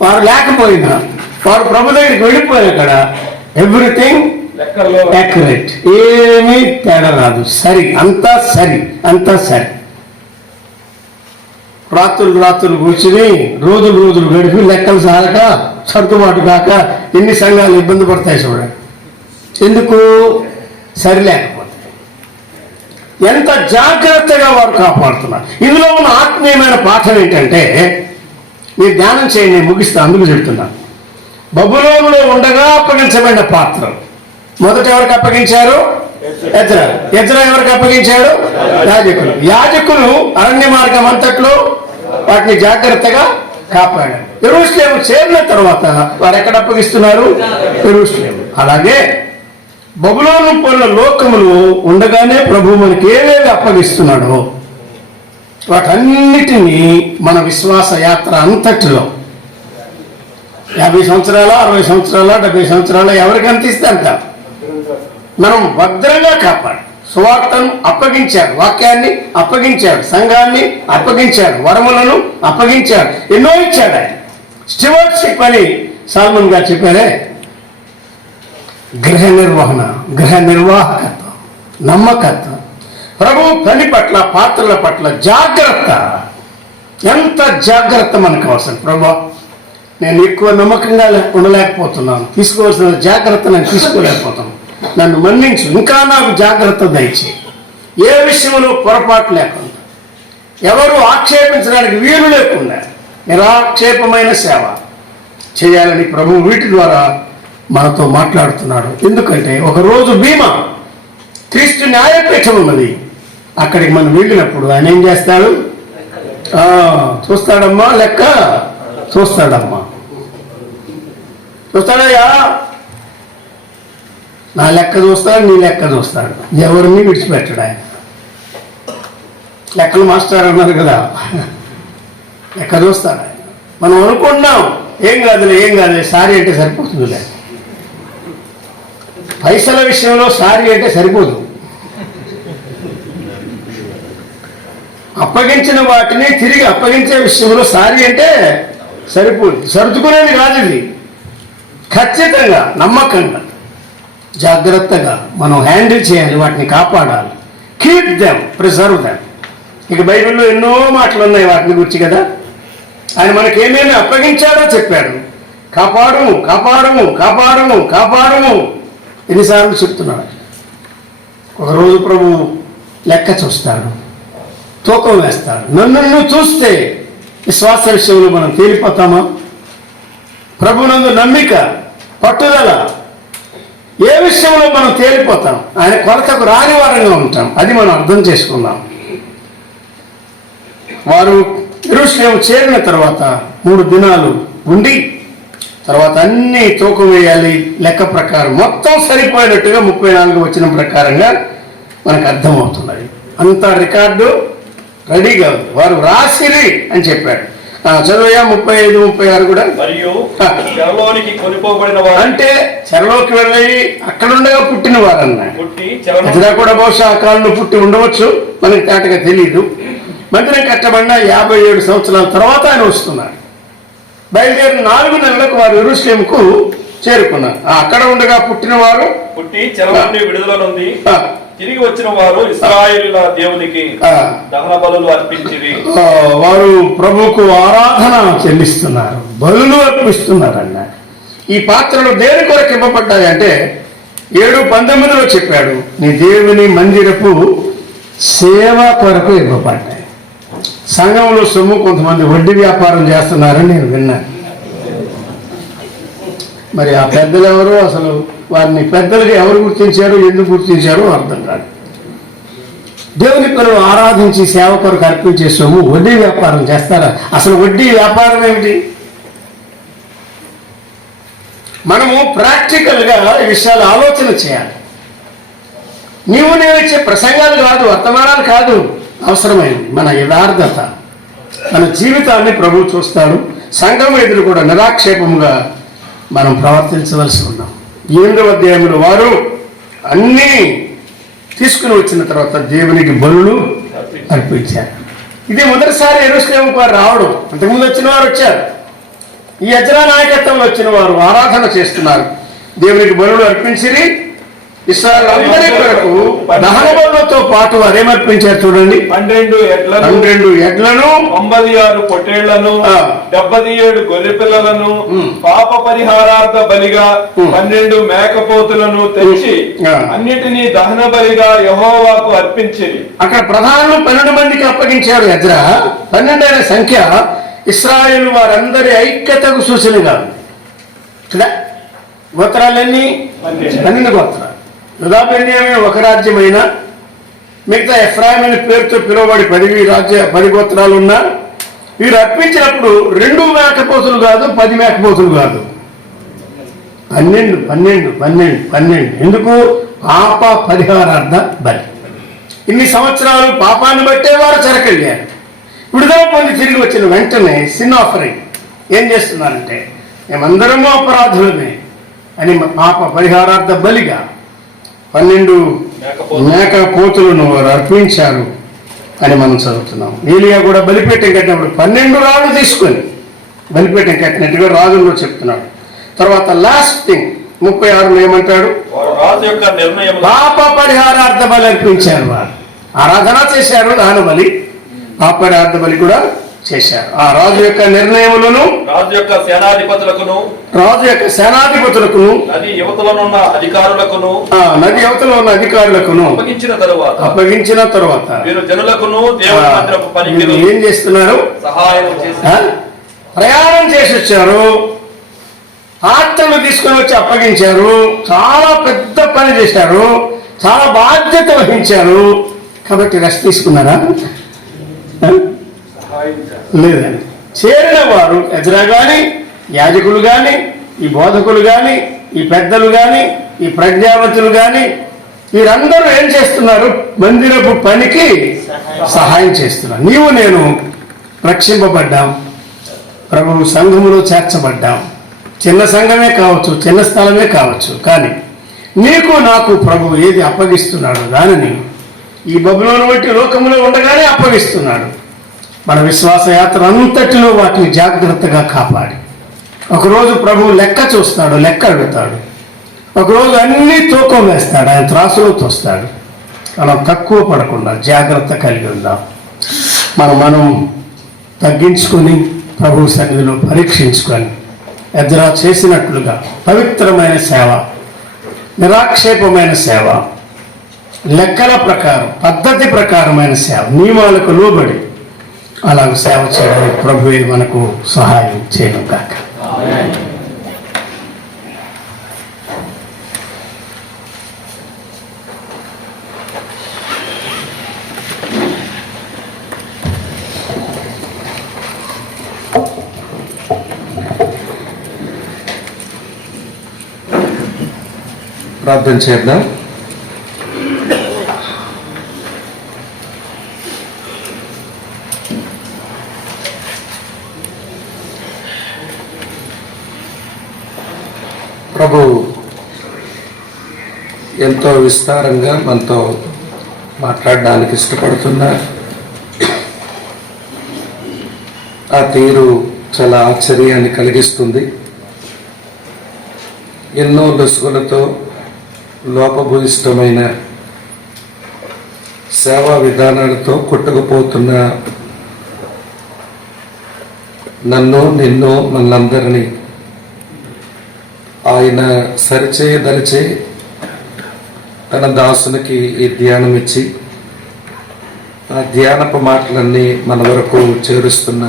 వారు లేకపోయినా, వారు ప్రభు దగ్గరికి వెళ్ళిపోయిన అక్కడ ఎవ్రీథింగ్ లెక్కల్లో యాక్యురేట్, ఏమీ తేడా రాదు, సరి, అంతా సరి, అంతా సరి. రాత్రులు కూర్చుని రోజులు గడిపి లెక్కలు సాగక సర్దుబాటు కాక ఎన్ని సంఘాలు ఇబ్బంది పడతాయి చూడండి. ఎందుకు? సరి లేకపోతే. ఎంత జాగ్రత్తగా వారు కాపాడుతున్నారు. ఇందులో ఉన్న ఆత్మీయమైన పాఠం ఏంటంటే, మీరు ధ్యానం చేయండి, నేను ముగిస్తా, అందుకు చెప్తున్నాను. బబులోనులో ఉండగా అప్పగించబడిన పాత్రలు మొదట ఎవరికి అప్పగించారు? ఎజ్రా ఎవరికి అప్పగించాడు? యాజకులు అరణ్య మార్గం అంతట్లో వాటిని జాగ్రత్తగా కాపాడారు. యెరూషలేము చేరిన తర్వాత వారు ఎక్కడ అప్పగిస్తున్నారు? యెరూషలేము. అలాగే బబులోను పోలిన లోకములు ఉండగానే ప్రభు మనకి ఏవేవి అప్పగిస్తున్నాడో వాటన్నిటినీ మన విశ్వాస యాత్ర అంతటిలో 50 సంవత్సరాల, 60 సంవత్సరాల, 70 సంవత్సరాల ఎవరికి అంతిస్తే అంత మనం భద్రంగా కాపాడు. సువార్తను అప్పగించాడు, వాక్యాన్ని అప్పగించాడు, సంఘాన్ని అప్పగించాడు, వరములను అప్పగించాడు, ఎన్నో ఇచ్చాడు. ఆయన స్టివర్డ్షిప్ అని సాల్మన్ గారు చెప్పారే, గృహ నిర్వహణ, గృహ నిర్వాహకత్వం, నమ్మకత్వం, ప్రభు పని పట్ల, పాత్రల పట్ల జాగ్రత్త. ఎంత జాగ్రత్త మనకు అవసరం. ప్రభు, నేను ఎక్కువ నమ్మకంగా ఉండలేకపోతున్నాను, తీసుకోవాల్సిన జాగ్రత్త నేను తీసుకోలేకపోతున్నాను, నన్ను మన్నించు, ఇంకా నాకు జాగ్రత్త దయచేయి. ఏ విషయంలో పొరపాటు లేకుండా, ఎవరు ఆక్షేపించడానికి వీలు లేకుండా నిరాక్షేపమైన సేవ చేయాలని ప్రభు వీటి ద్వారా మనతో మాట్లాడుతున్నాడు. ఎందుకంటే ఒకరోజు బీమా, క్రీస్తు న్యాయపీఠం ఉన్నది, అక్కడికి మనం వెళ్ళినప్పుడు ఆయన ఏం చేస్తాడు? చూస్తాడమ్మా, లెక్క చూస్తాడమ్మా, చూస్తాడయ్యా, నా లెక్క చూస్తాడు, నీ లెక్క చూస్తాడు, ఎవరిని విడిచిపెట్టాడు ఆయన. లెక్కలు మాస్టర్ అన్నారు కదా, లెక్క చూస్తాడు ఆయన. మనం అనుకున్నాం ఏం కాదులే సారీ అంటే సరిపోతుందిలే. పైసల విషయంలో సారీ అంటే సరిపోదు. అప్పగించిన వాటిని తిరిగి అప్పగించే విషయంలో సారీ అంటే సరిపోదు. సర్దుకునేది కాదు ఇది. ఖచ్చితంగా, నమ్మకంగా, జాగ్రత్తగా మనం హ్యాండిల్ చేయాలి, వాటిని కాపాడాలి. Keep them, preserve them. ఇక బైబిల్లో ఎన్నో మాటలు ఉన్నాయి వాటిని గురించి కదా. ఆయన మనకేమేమి అప్పగించాడో చెప్పాడు. కాపాడుము, కాపాడుము, కాపాడుము, కాపాడుము, ఎన్నిసార్లు చెప్తున్నాడు. ఒకరోజు ప్రభు లెక్క చూస్తాడు, తూకం వేస్తాడు. నన్ను చూస్తే విశ్వాస విషయంలో మనం తేలిపోతామా? ప్రభునందు నమ్మిక, పట్టుదల, ఏ విషయంలో మనం తేలిపోతాం? ఆయన కొరతకు రాని వారంగా ఉంటాం. అది మనం అర్థం చేసుకుందాం. వారు యెరూషలేము చేరిన తర్వాత 3 దినాలు ఉండి తర్వాత అన్ని తూకం వేయాలి. లెక్క ప్రకారం మొత్తం సరిపోయినట్టుగా 34 వచనం ప్రకారంగా మనకు అర్థమవుతున్నది. అంత రికార్డు రెడీగా ఉంది. వారు రాసిరి అని చెప్పాడు. చదువయ్యా 35, 36 కూడా. మరియు చెరలోనికి కొనిపోబడిన వారు, అంటే చెరలోకి వెళ్ళి అక్కడుండగా పుట్టిన వారు అన్నాడు. పుట్టి కూడా బహుశా ఆ కాలంలో పుట్టి ఉండవచ్చు, మనకి తేటగా తెలియదు. మందిరం కట్టబడిన 57 సంవత్సరాల తర్వాత ఆయన వస్తున్నాడు. బయలుదేరిన 4 నెలలకు వారు యెరూషలేముకు చేరుకున్నారు. అక్కడ ఉండగా పుట్టిన వారు, పుట్టి చెర నుండి విడుదల నుండి తిరిగి వచ్చిన వారు ఇశ్రాయేలుల దేవునికి దహన బలులు అర్పించిరి. వారు ప్రభువుకు ఆరాధన చెల్లిస్తున్నారు, బలులు అర్పిస్తున్నారు అన్నారు. ఈ పాత్రలు దేని కొరకు ఇవ్వబడ్డాయి అంటే 7:19 చెప్పాడు, నీ దేవుని మందిరపు సేవ కొరకు ఇవ్వబడ్డాయి. సంఘంలో సొమ్ము కొంతమంది వడ్డీ వ్యాపారం చేస్తున్నారని నేను విన్నాను. మరి ఆ పెద్దలు ఎవరు, అసలు వారిని పెద్దలుగా ఎవరు గుర్తించారు, ఎందుకు గుర్తించారో అర్థం కాదు. దేవుని పిల్లలు ఆరాధించి సేవ కొరకు అర్పించే సొమ్ము వడ్డీ వ్యాపారం చేస్తారా? అసలు వడ్డీ వ్యాపారం ఏమిటి? మనము ప్రాక్టికల్గా ఈ విషయాలు ఆలోచన చేయాలి. నేను ఇచ్చే ప్రసంగాలు కాదు, వర్తమానాలు కాదు అవసరమైంది. మన యథార్థత, మన జీవితాన్ని ప్రభువు చూస్తాడు. సంఘం ఎదురు కూడా నిరాక్షేపంగా మనం ప్రవర్తించవలసి ఉన్నాం. 8వ అధ్యాయంలో వారు అన్నీ తీసుకుని వచ్చిన తర్వాత దేవునికి బలులు అర్పించారు. ఇది మొదటిసారి యెరూషలేముకు వారు రావడం. అంతకుముందు వచ్చిన వారు వచ్చారు. ఈ ఎజ్రా నాయకత్వంలో వచ్చిన వారు ఆరాధన చేస్తున్నారు, దేవునికి బలులు అర్పించిరి. ఇశ్రాయేలు అందరి కొరకు దహన బలులతో పాటు వారేమర్పించారు చూడండి, 12 ఎడ్లను 96 పొట్టేళ్లను 77 గొర్రె పిల్లలను పాప పరిహారార్థ బలిగా 12 మేకపోతులను తెచ్చి అన్నిటినీ దహన బలిగా యెహోవాకు అర్పించిరి. అక్కడ ప్రధానులు 12 మందికి అప్పగించారు. ఎజ్రా 12 అనే సంఖ్య ఇశ్రాయేలు వారందరి ఐక్యతకు సూచనగా కదా. గోత్రాలన్నీ 12 గోత్రాలు. యూదా బెన్యామీను ఒక రాజ్యమైన, మిగతా ఎఫ్రాయిం అనే పేరుతో పిలువబడి 10 గోత్రాలు ఉన్నా వీరు అర్పించినప్పుడు 2 మేకపోతులు కాదు, 10 మేకపోతులు కాదు, 12. ఎందుకు? పాప పరిహారార్థ బలి. ఇన్ని సంవత్సరాలు పాపాన్ని బట్టే వారు చెరకెళ్ళారు. విడుదల పొంది తిరిగి వచ్చిన వెంటనే సిన్ ఆఫరింగ్ ఏం చేస్తున్నారంటే, మేమందరము అపరాధులమే అని పాప పరిహారార్థ బలిగా 12 మేకపోతులను వారు అర్పించారు అని మనం చదువుతున్నాం. ఏలియా కూడా బలిపీఠం కట్టినప్పుడు 12 రాళ్ళు తీసుకొని బలిపీఠం కట్టినట్టుగా రాజుల్లో చెప్తున్నాడు. తర్వాత లాస్ట్ థింగ్ 36 ఏమంటాడు? రాజు యొక్క నిర్ణయం పాప పరిహారార్థ బలి అర్పించారు. వారు ఆరాధన చేశారు, దాన బలి, పాప పరిహారార్థ బలి కూడా చేశారు. ఆ రాజు యొక్క నిర్ణయములను, రాజు యొక్క సేనాధిపతులకును నది యువతలో ఉన్న అధికారులకును అప్పగించిన తరువాత వీరు జనులకును దేవుని మందిరపు పనికి ఏం చేస్తున్నారు? సహాయం చేసి ప్రయాణం చేసి వచ్చారు, పాత్రలు తీసుకొని వచ్చి అప్పగించారు, చాలా పెద్ద పని చేశారు, చాలా బాధ్యత వహించారు. కాబట్టి రెస్ట్ తీసుకున్నారా? లేదండి. చేరిన వారు ఎజ్రా గాని, యాజకులు గాని, ఈ బోధకులు గాని, ఈ పెద్దలు గాని, ఈ ప్రజ్ఞావంతులు గాని, వీరందరూ ఏం చేస్తున్నారు? మందిరపు పనికి సహాయం చేస్తున్నారు. నీవు నేను రక్షింపబడ్డాం, ప్రభువు సంఘములో చేర్చబడ్డాం. చిన్న సంఘమే కావచ్చు, చిన్న స్థలమే కావచ్చు, కానీ నీకు నాకు ప్రభువు ఏది అప్పగిస్తున్నాడు దానిని ఈ బబులోను వంటి లోకములో ఉండగానే అప్పగిస్తున్నాడు. మన విశ్వాస యాత్ర అంతటిలో వాటిని జాగ్రత్తగా కాపాడి, ఒకరోజు ప్రభువు లెక్క చూస్తాడు, లెక్క అడుగుతాడు. ఒకరోజు అన్నీ తూకం వేస్తాడు, ఆయన త్రాసులో తోస్తాడు. మనం తక్కువ పడకుండా జాగ్రత్త కలిగి ఉందాం. మనం తగ్గించుకొని ప్రభు సన్నిధిలో పరీక్షించుకొని ఎజ్రా చేసినట్లుగా పవిత్రమైన సేవ, నిరాక్షేపమైన సేవ, లెక్కల ప్రకారం పద్ధతి ప్రకారమైన సేవ, నియమాలకు లోబడి అలాగ సేవ చేయడానికి ప్రభువే మనకు సహాయం చేయడం కాక. ప్రార్థన చేద్దాం. ప్రభు ఎంతో విస్తారంగా మనతో మాట్లాడడానికి ఇష్టపడుతున్నారు. ఆ తీరు చాలా ఆశ్చర్యాన్ని కలిగిస్తుంది. ఎన్నో లొసుగులతో లోపభూయిష్టమైన సేవా విధానాలతో కొట్టుకుపోతున్న నన్ను, నిన్ను, మనందరినీ ఆయన సరిచేయదలిచే తన దాసునికి ఈ ధ్యానం ఇచ్చి ఆ ధ్యానపు మాటలన్నీ మన వరకు చేరుస్తున్న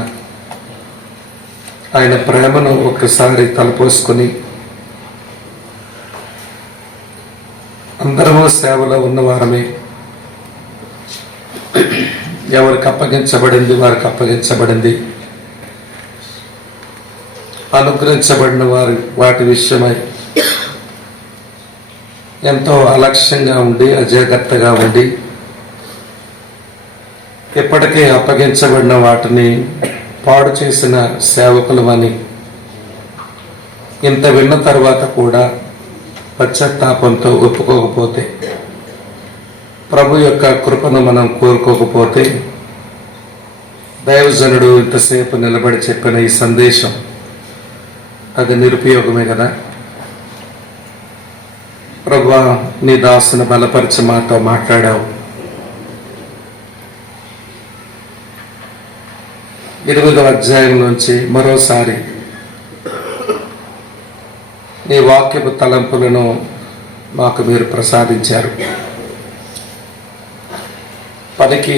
ఆయన ప్రేమను ఒక్కసారి తలపోసుకొని అందరము సేవలో ఉన్నవారమే, ఎవరికి అప్పగించబడింది వారికి అప్పగించబడింది, అనుగ్రహించబడిన వాటి విషయమై ఎంతో అలక్ష్యంగా ఉండి అజాగ్రత్తగా ఉండి ఇప్పటికే అప్పగించబడిన వాటిని పాడు చేసిన సేవకులమని ఇంత విన్న తర్వాత కూడా పశ్చాత్తాపంతో ఒప్పుకోకపోతే, ప్రభు యొక్క కృపను మనం కోరుకోకపోతే, దైవజనుడు ఇంతసేపు నిలబడి చెప్పిన ఈ సందేశం అది నిరుపయోగమే కదా. ప్రభువా, నీ దాసును బలపరిచి మాతో మాట్లాడావు. 8వ అధ్యాయం నుంచి మరోసారి నీ వాక్యపు తలంపులను మాకు మీరు ప్రసాదించారు. పనికి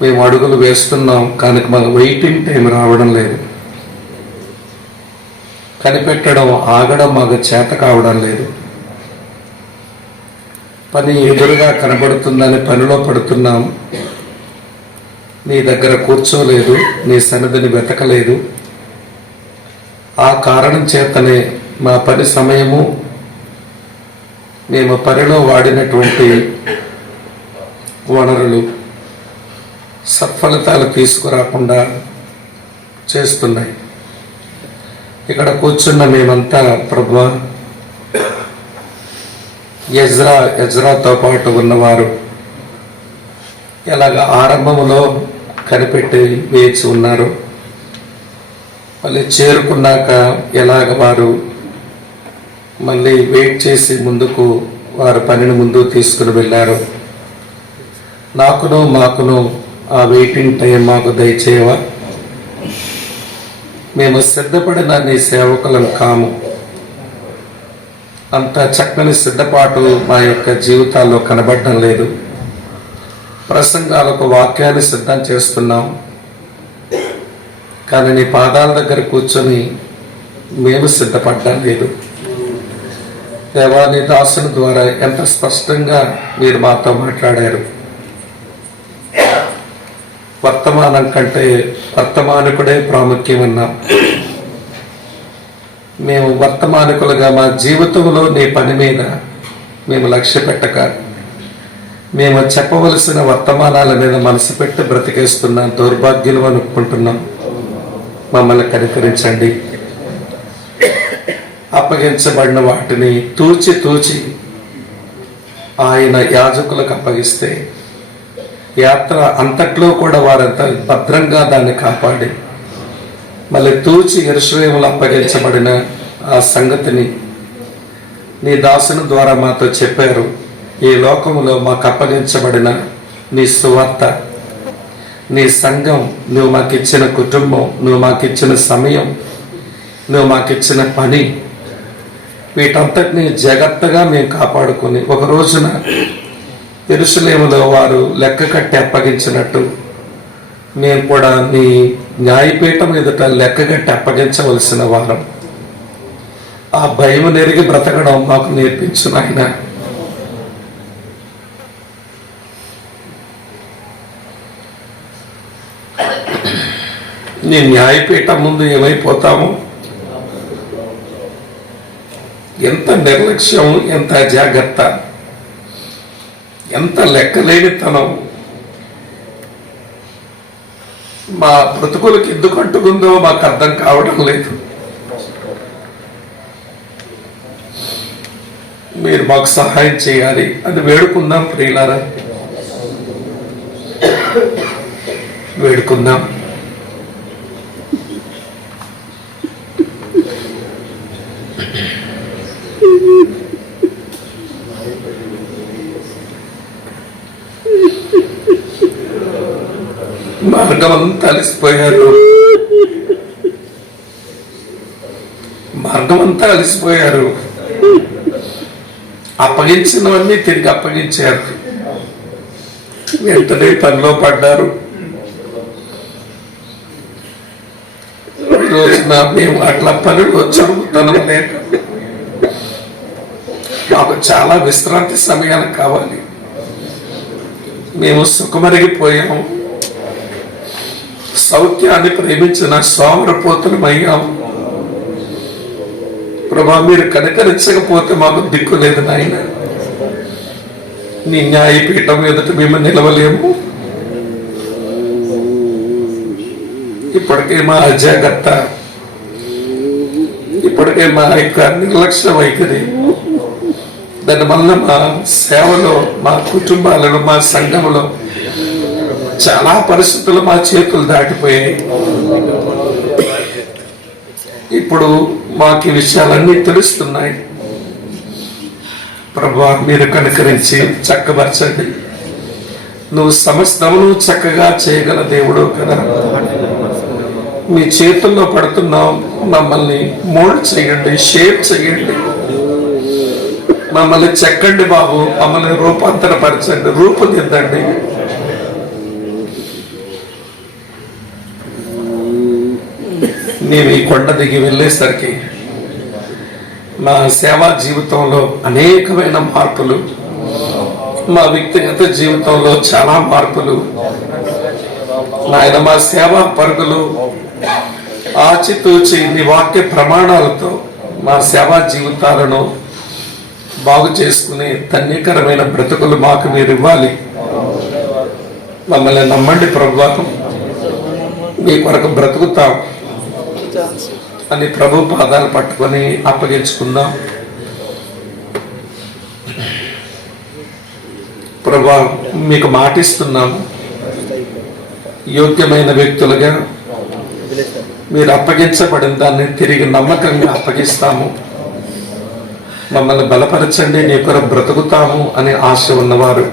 మేము అడుగులు వేస్తున్నాం, కానీ మాకు వెయిటింగ్ టైం రావడం లేదు. కనిపెట్టడం, ఆగడం మాకు చేత కావడం లేదు. పని ఎదురుగా కనబడుతుందని పనిలో పడుతున్నాం. నీ దగ్గర కూర్చోలేదు, నీ సన్నిధిని వెతకలేదు. ఆ కారణం చేతనే మా పని సమయము, మేము పనిలో వాడినటువంటి వనరులు సత్ఫలితాలు తీసుకురాకుండా చేస్తున్నాయి. ఇక్కడ కూర్చున్న మేమంతా ప్రభువా, ఎజ్రాతో పాటు ఉన్నవారు ఎలాగ ఆరంభంలో కనిపెట్టి వేచి ఉన్నారు, మళ్ళీ చేరుకున్నాక ఎలాగ వారు మళ్ళీ వెయిట్ చేసి ముందుకు వారి పనిని ముందు తీసుకుని వెళ్ళారు. మాకును ఆ వెయిటింగ్ టైం మాకు దయచేయవా. మేము సిద్ధపడిన నీ సేవకులను కాము. అంత చక్కని సిద్ధపాటు మా యొక్క జీవితాల్లో కనబడడం లేదు. ప్రసంగాలకు వాక్యాన్ని సిద్ధం చేస్తున్నాం, కానీ నీ పాదాల దగ్గర కూర్చొని మేము సిద్ధపడడం లేదు. దేవా, నీ దాసుని ద్వారా ఎంత స్పష్టంగా మీరు మాతో మాట్లాడారు. వర్తమానం కంటే వర్తమానికుడే ప్రాముఖ్యమన్నాం. మేము వర్తమానికులుగా మా జీవితంలో నీ పని మీద మేము లక్ష్య పెట్టక, మేము చెప్పవలసిన వర్తమానాల మీద మనసు పెట్టి బ్రతికేస్తున్నాం. దౌర్భాగ్యులు అనుకుంటున్నాం. మమ్మల్ని కనికరించండి. అప్పగించబడిన వాటిని తూచి ఆయన యాజకులకు అప్పగిస్తే, యాత్ర అంతట్లో కూడా వారంతా భద్రంగా దాన్ని కాపాడి మళ్ళీ తూచి యెరూషలేములో అప్పగించబడిన ఆ సంగతిని నీ దాసుని ద్వారా మాతో చెప్పారు. ఈ లోకములో మాకు అప్పగించబడిన నీ సువార్త, నీ సంఘం, నువ్వు మాకిచ్చిన కుటుంబం, నువ్వు మాకిచ్చిన సమయం, నువ్వు మాకిచ్చిన పని, వీటంతటిని జాగ్రత్తగా మేము కాపాడుకొని ఒక రోజున యెరూషలేములో వారు లెక్క కట్టి అప్పగించినట్టు మేము కూడా నీ న్యాయపీఠం ఎదుట లెక్క కట్టి అప్పగించవలసిన వారం. ఆ భయం నెరిగి బ్రతకడం మాకు నేర్పించు నాయనా. నీ న్యాయపీఠం ముందు ఏమైపోతాము? ఎంత నిర్లక్ష్యం, ఎంత అజాగ్రత్త, ఎంత లెక్కలేనితనం మా బ్రతుకులకు ఎందుకు అంటుకుందో మాకు అర్థం కావడం లేదు. మీరు మాకు సహాయం చేయాలి అని వేడుకుందాం. ప్రియులారా, వేడుకుందాం. మార్గమంతా అలసిపోయారు. అప్పగించినవన్నీ తిరిగి అప్పగించారు. వెంటనే పనిలో పడ్డారు. ఈ రోజున మేము అట్లా పనిలో చురుకుతనం లేక మాకు చాలా విశ్రాంతి సమయాలు కావాలి. మేము సుఖమరిగిపోయాము. సౌఖ్యాన్ని ప్రేమించిన సోమరపోతులమయ్యాము. ప్రభా, మీరు కనికరించకపోతే మాకు దిక్కు లేదు నాయన. నీ న్యాయపీఠం ఎదుట మేము నిలవలేము. ఇప్పటికే మా అజాగ్రత్త, ఇప్పటికే మా యొక్క నిర్లక్ష్య వైఖరి దానివల్ల మా సేవలో, మా కుటుంబాలలో, మా సంఘంలో చాలా పరిస్థితులు మా చేతులు దాటిపోయాయి. ఇప్పుడు మాకు ఈ విషయాలన్నీ తెలుస్తున్నాయి. ప్రభువా, మీరు కనుకరించి చక్కబరచండి. నువ్వు సమస్తమును చక్కగా చేయగల దేవుడు కదా. మీ చేతుల్లో పడుతున్నాం. మమ్మల్ని మోల్డ్ చేయండి, షేప్ చేయండి, మమ్మల్ని చెక్కండి బాబు, మమ్మల్ని రూపాంతరపరచండి, రూపుదిద్దండి. మేము ఈ కొండ దిగి వెళ్ళేసరికి మా సేవా జీవితంలో అనేకమైన మార్పులు, మా వ్యక్తిగత జీవితంలో చాలా మార్పులు, నాయన మా సేవా పరుగులు ఆచితూచి నీ వాక్య ప్రమాణాలతో మా సేవా జీవితాలను బాగు చేసుకునే ధన్యకరమైన బ్రతుకులు మాకు మీరు ఇవ్వాలి. మమ్మల్ని నమ్మండి ప్రభువా, మీ కొరకు బ్రతుకుతాం అని ప్రభు పాదాలు పట్టుకొని అప్పగించుకుందాం. ప్రభువా, మీకు మాటిస్తున్నాము, యోగ్యమైన వ్యక్తులుగా మీరు అప్పగించబడిన దాన్ని తిరిగి నమ్మకంగా అప్పగిస్తాము. మమ్మల్ని బలపరచండి, నీ కొరకు బ్రతుకుతాము అనే ఆశ ఉన్నవారు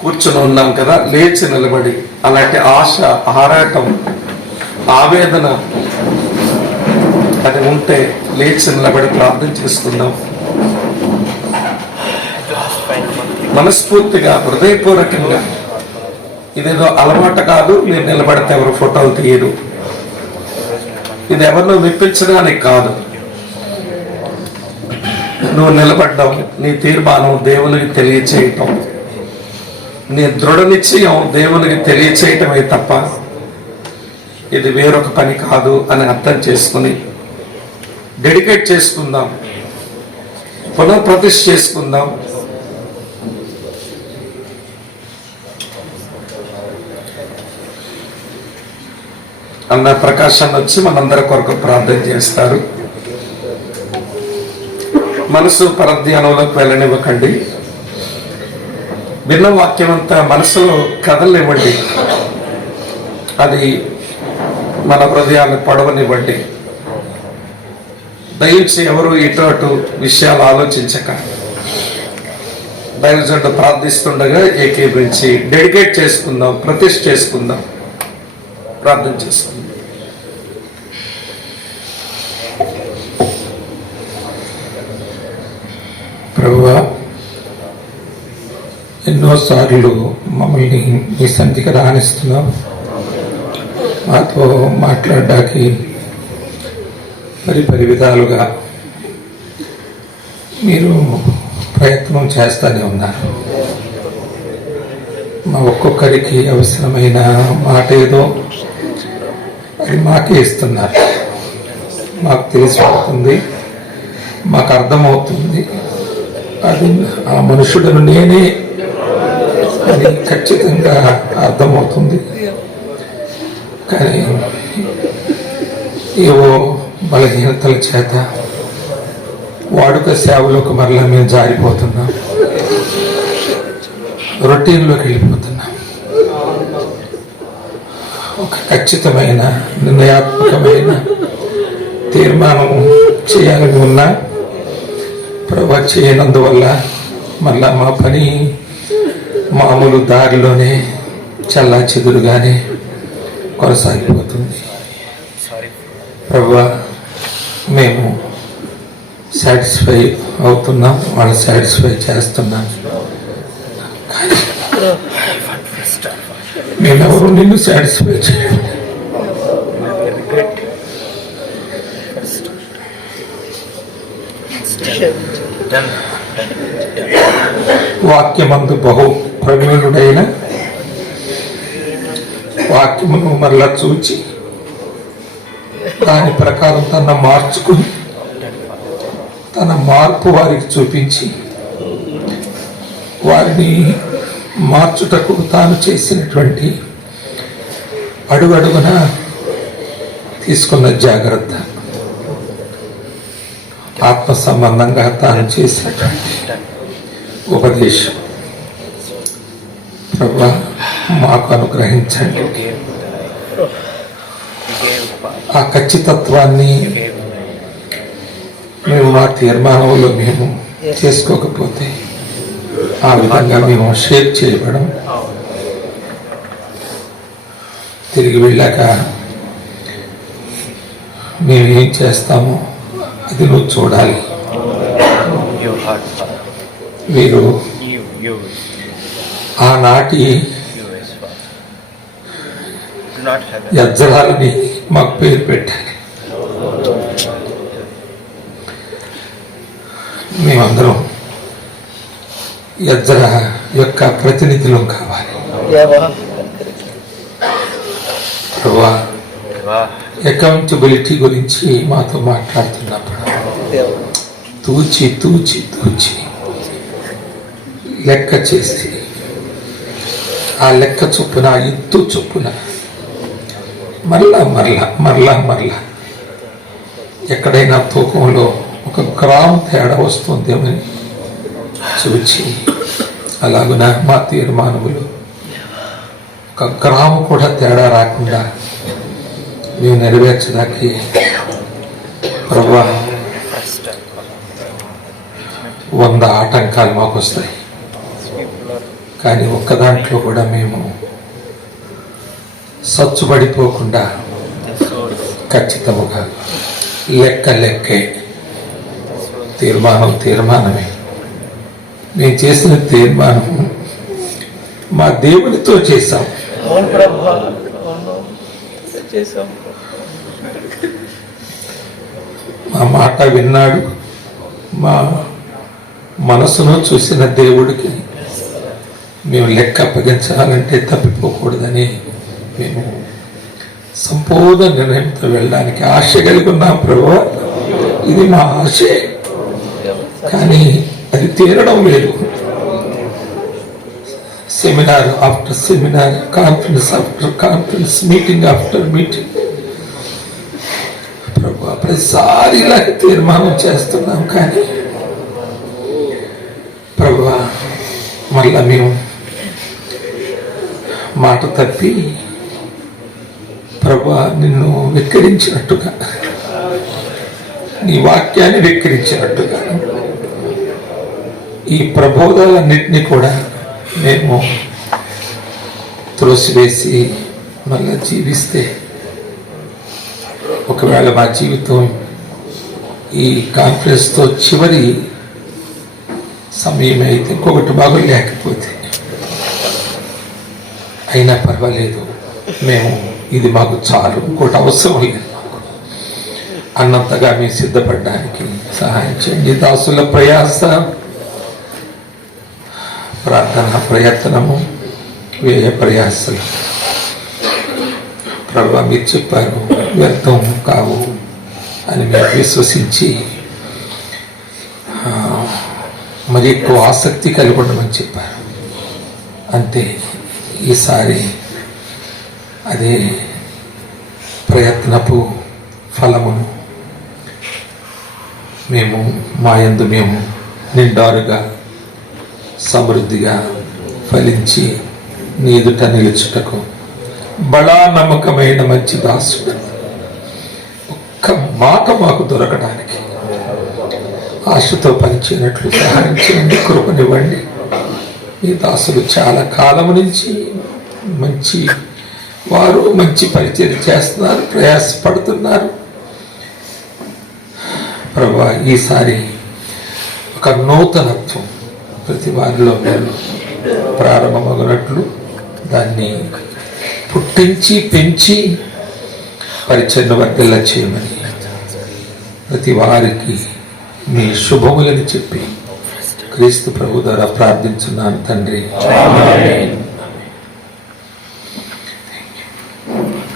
కూర్చుని ఉన్నాం కదా, లేచి నిలబడి అలాంటి ఆశ, ఆరాటం, ఆవేదన అది ఉంటే లేచి నిలబడి ప్రార్థన చేసుకుందాం. మనస్ఫూర్తిగా, హృదయపూర్వకంగా. ఇదేదో అలవాటు కాదు. మీరు నిలబడితే ఎవరు ఫోటోలు తీయరు. ఇది ఎవరినో మెప్పించడానికి కాదు. నువ్వు నిలబడ్డావు, నీ తీర్మానం దేవునికి తెలియచేయటం, నీ దృఢ నిశ్చయం దేవునికి తెలియచేయటమే తప్ప ఇది వేరొక పని కాదు అని అర్థం చేసుకుని డెడికేట్ చేసుకుందాం, పునఃప్రతిష్ఠ చేసుకుందాం. అన్న ప్రకాశాన్ని వచ్చి మనందరి కొరకు ప్రార్థన చేస్తారు. మనసు పరధ్యానంలోకి వెళ్ళనివ్వకండి. విన్న వాక్యం అంతా మనసులో కదలనివ్వండి. అది మన హృదయాన్ని పడవనివ్వండి. దయచేసి ఎవరు ఇటు అటు విషయాలు ఆలోచించక దైవజనుడు ప్రార్థిస్తుండగా ఏకీభవించి డెడికేట్ చేసుకుందాం, ప్రతిష్ఠ చేసుకుందాం, ప్రార్థన చేసుకుందాం. ప్రభువా, ఎన్నోసార్లు మమ్మల్ని మీ సన్నిధికి రాణిస్తున్నాం. మాతో మాట్లాడడానికి పరి విధాలుగా మీరు ప్రయత్నం చేస్తూనే ఉన్నారు. మా ఒక్కొక్కరికి అవసరమైన మాట ఏదో అది మాకే ఇస్తున్నారు. మాకు తెలిసిపోతుంది, మాకు అర్థమవుతుంది. అది ఆ మనుషుడను నేనే అని ఖచ్చితంగా అర్థమవుతుంది. కానీ ఏవో బలహీనతల చేత వాడుక సేవలోకి మరలా మేము జారిపోతున్నాం, రొటీన్లోకి వెళ్ళిపోతున్నాం. ఒక ఖచ్చితమైన నిర్ణయాత్మకమైన తీర్మానం చేయాలని ఉన్నా ప్రభు చేయనందువల్ల మళ్ళా మా పని మామూలు దారిలోనే చల్లా చెదురుగానే కొనసాగిపోతుంది. ప్రభువా, మేము సాటిస్ఫై అవుతున్నాం, వాళ్ళు సాటిస్ఫై చేస్తున్నాం. మేమెవరు నిన్ను సాటిస్ఫై చేయాలి. వాక్యమందు బహు ప్రవీణుడైన వాక్యమును మరలా చూచి దాని ప్రకారం తన మార్చుకుని తన మార్పు వారికి చూపించి వారిని మార్చుటకు తాను చేసినటువంటి అడుగడుగున తీసుకున్న జాగ్రత్త ఆత్మ సంబంధంగా తాను చేసినటువంటి ఉపదేశం ప్రభువా మాకు అనుగ్రహించండి. ఆ ఖచ్చితత్వాన్ని మేము మా తీర్మానంలో మేము చేసుకోకపోతే ఆ విధంగా మేము షేర్ చేయబడం, తిరిగి వెళ్ళాక మేము ఏం చేస్తామో అది నువ్వు చూడాలి. వీరు ఆనాటి యజ్జరాలని మాకు పేరు పెట్టాలి. మేమందరం యజ్జర యొక్క ప్రతినిధులు కావాలి. ప్రభువా, అకౌంటబిలిటీ గురించి మాతో మాట్లాడుతున్నప్పుడు తూచి తూచి తూచి లెక్క చేసి ఆ లెక్క చొప్పున ఆ ఎత్తు చొప్పున మరలా మరలా మరలా మరలా ఎక్కడైనా తూకంలో 1 గ్రాము తేడా వస్తుందేమని చూచి అలాగున మా తీర్మానములు 1 గ్రాము కూడా తేడా రాకుండా మేము నెరవేర్చడానికి ప్రభువా 100 ఆటంకాలు మాకు వస్తాయి. కానీ ఒక్క దాంట్లో కూడా మేము సచ్చుబడిపోకుండా ఖచ్చితముగా లెక్క లెక్కే, తీర్మానం తీర్మానమే. మేము చేసిన తీర్మానం మా దేవునితో చేశాం. మా మాట విన్నాడు. మా మనసును చూసిన దేవుడికి మేము లెక్క అప్పగించాలంటే తప్పిపోకూడదని మేము సంపూర్ణ నిర్ణయంతో వెళ్ళడానికి ఆశ కలిగి ఉన్నాం. ప్రభువా, ఇది మా ఆశే, కానీ అది తీరడం లేదు. Seminar after seminar, conference after conference, meeting after meeting, ప్రభువా ప్రతిసారి ఇలాగే తీర్మానం చేస్తున్నాం. కానీ ప్రభువా మళ్ళా మేము మాట తప్పి ప్రభువా నిన్ను వెక్కిరించినట్టుగా, నీ వాక్యాన్ని వెక్కిరించినట్టుగా ఈ ప్రబోధాలన్నింటినీ కూడా మేము త్రోసివేసి మళ్ళా జీవిస్తే ఒకవేళ మా జీవితం ఈ కాన్ఫరెన్స్తో చివరి సమయం అయితే ఇంకొకటి బాగా లేకపోతే అయినా పర్వాలేదు, మేము ఇది మాకు చాలు, ఇంకోటి అవసరం లేదు మాకు అన్నంతగా మేము సిద్ధపడడానికి సహాయం చేయండి. దాసుల ప్రయాస, ప్రార్థన ప్రయత్నము, వ్యయ ప్రయాసలు ప్రభువా మీరు చెప్పారు వ్యర్థం కావు అని మేము విశ్వసించి మరి ఎక్కువ ఆసక్తి కలిగి ఉండమని చెప్పారు. అంతే, ఈసారి అదే ప్రయత్నపు ఫలమును మేము మా యందు మేము నిండారుగా సమృద్ధిగా ఫలించి నీ ఎదుట నిలుచుటకు బడా నమ్మకమైన మంచి దాసుడు ఒక్క మాట మాకు దొరకడానికి ఆశతో పనిచేయనట్లు సహాయం చేయండి, కృపనివ్వండి. ఈ దాసులు చాలా కాలం నుంచి మంచి వారు మంచి పరిచయం చేస్తున్నారు, ప్రయాసపడుతున్నారు. ప్రభువా ఈసారి ఒక నూతనత్వం ప్రతి వారిలో మీరు ప్రారంభమగినట్లు దాన్ని పుట్టించి పెంచి పరిచయం వర్గల్లా చేయమని ప్రతి వారికి మీ శుభములని చెప్పి క్రీస్తు ప్రభు ద్వారా ప్రార్థించున్నాను తండ్రి.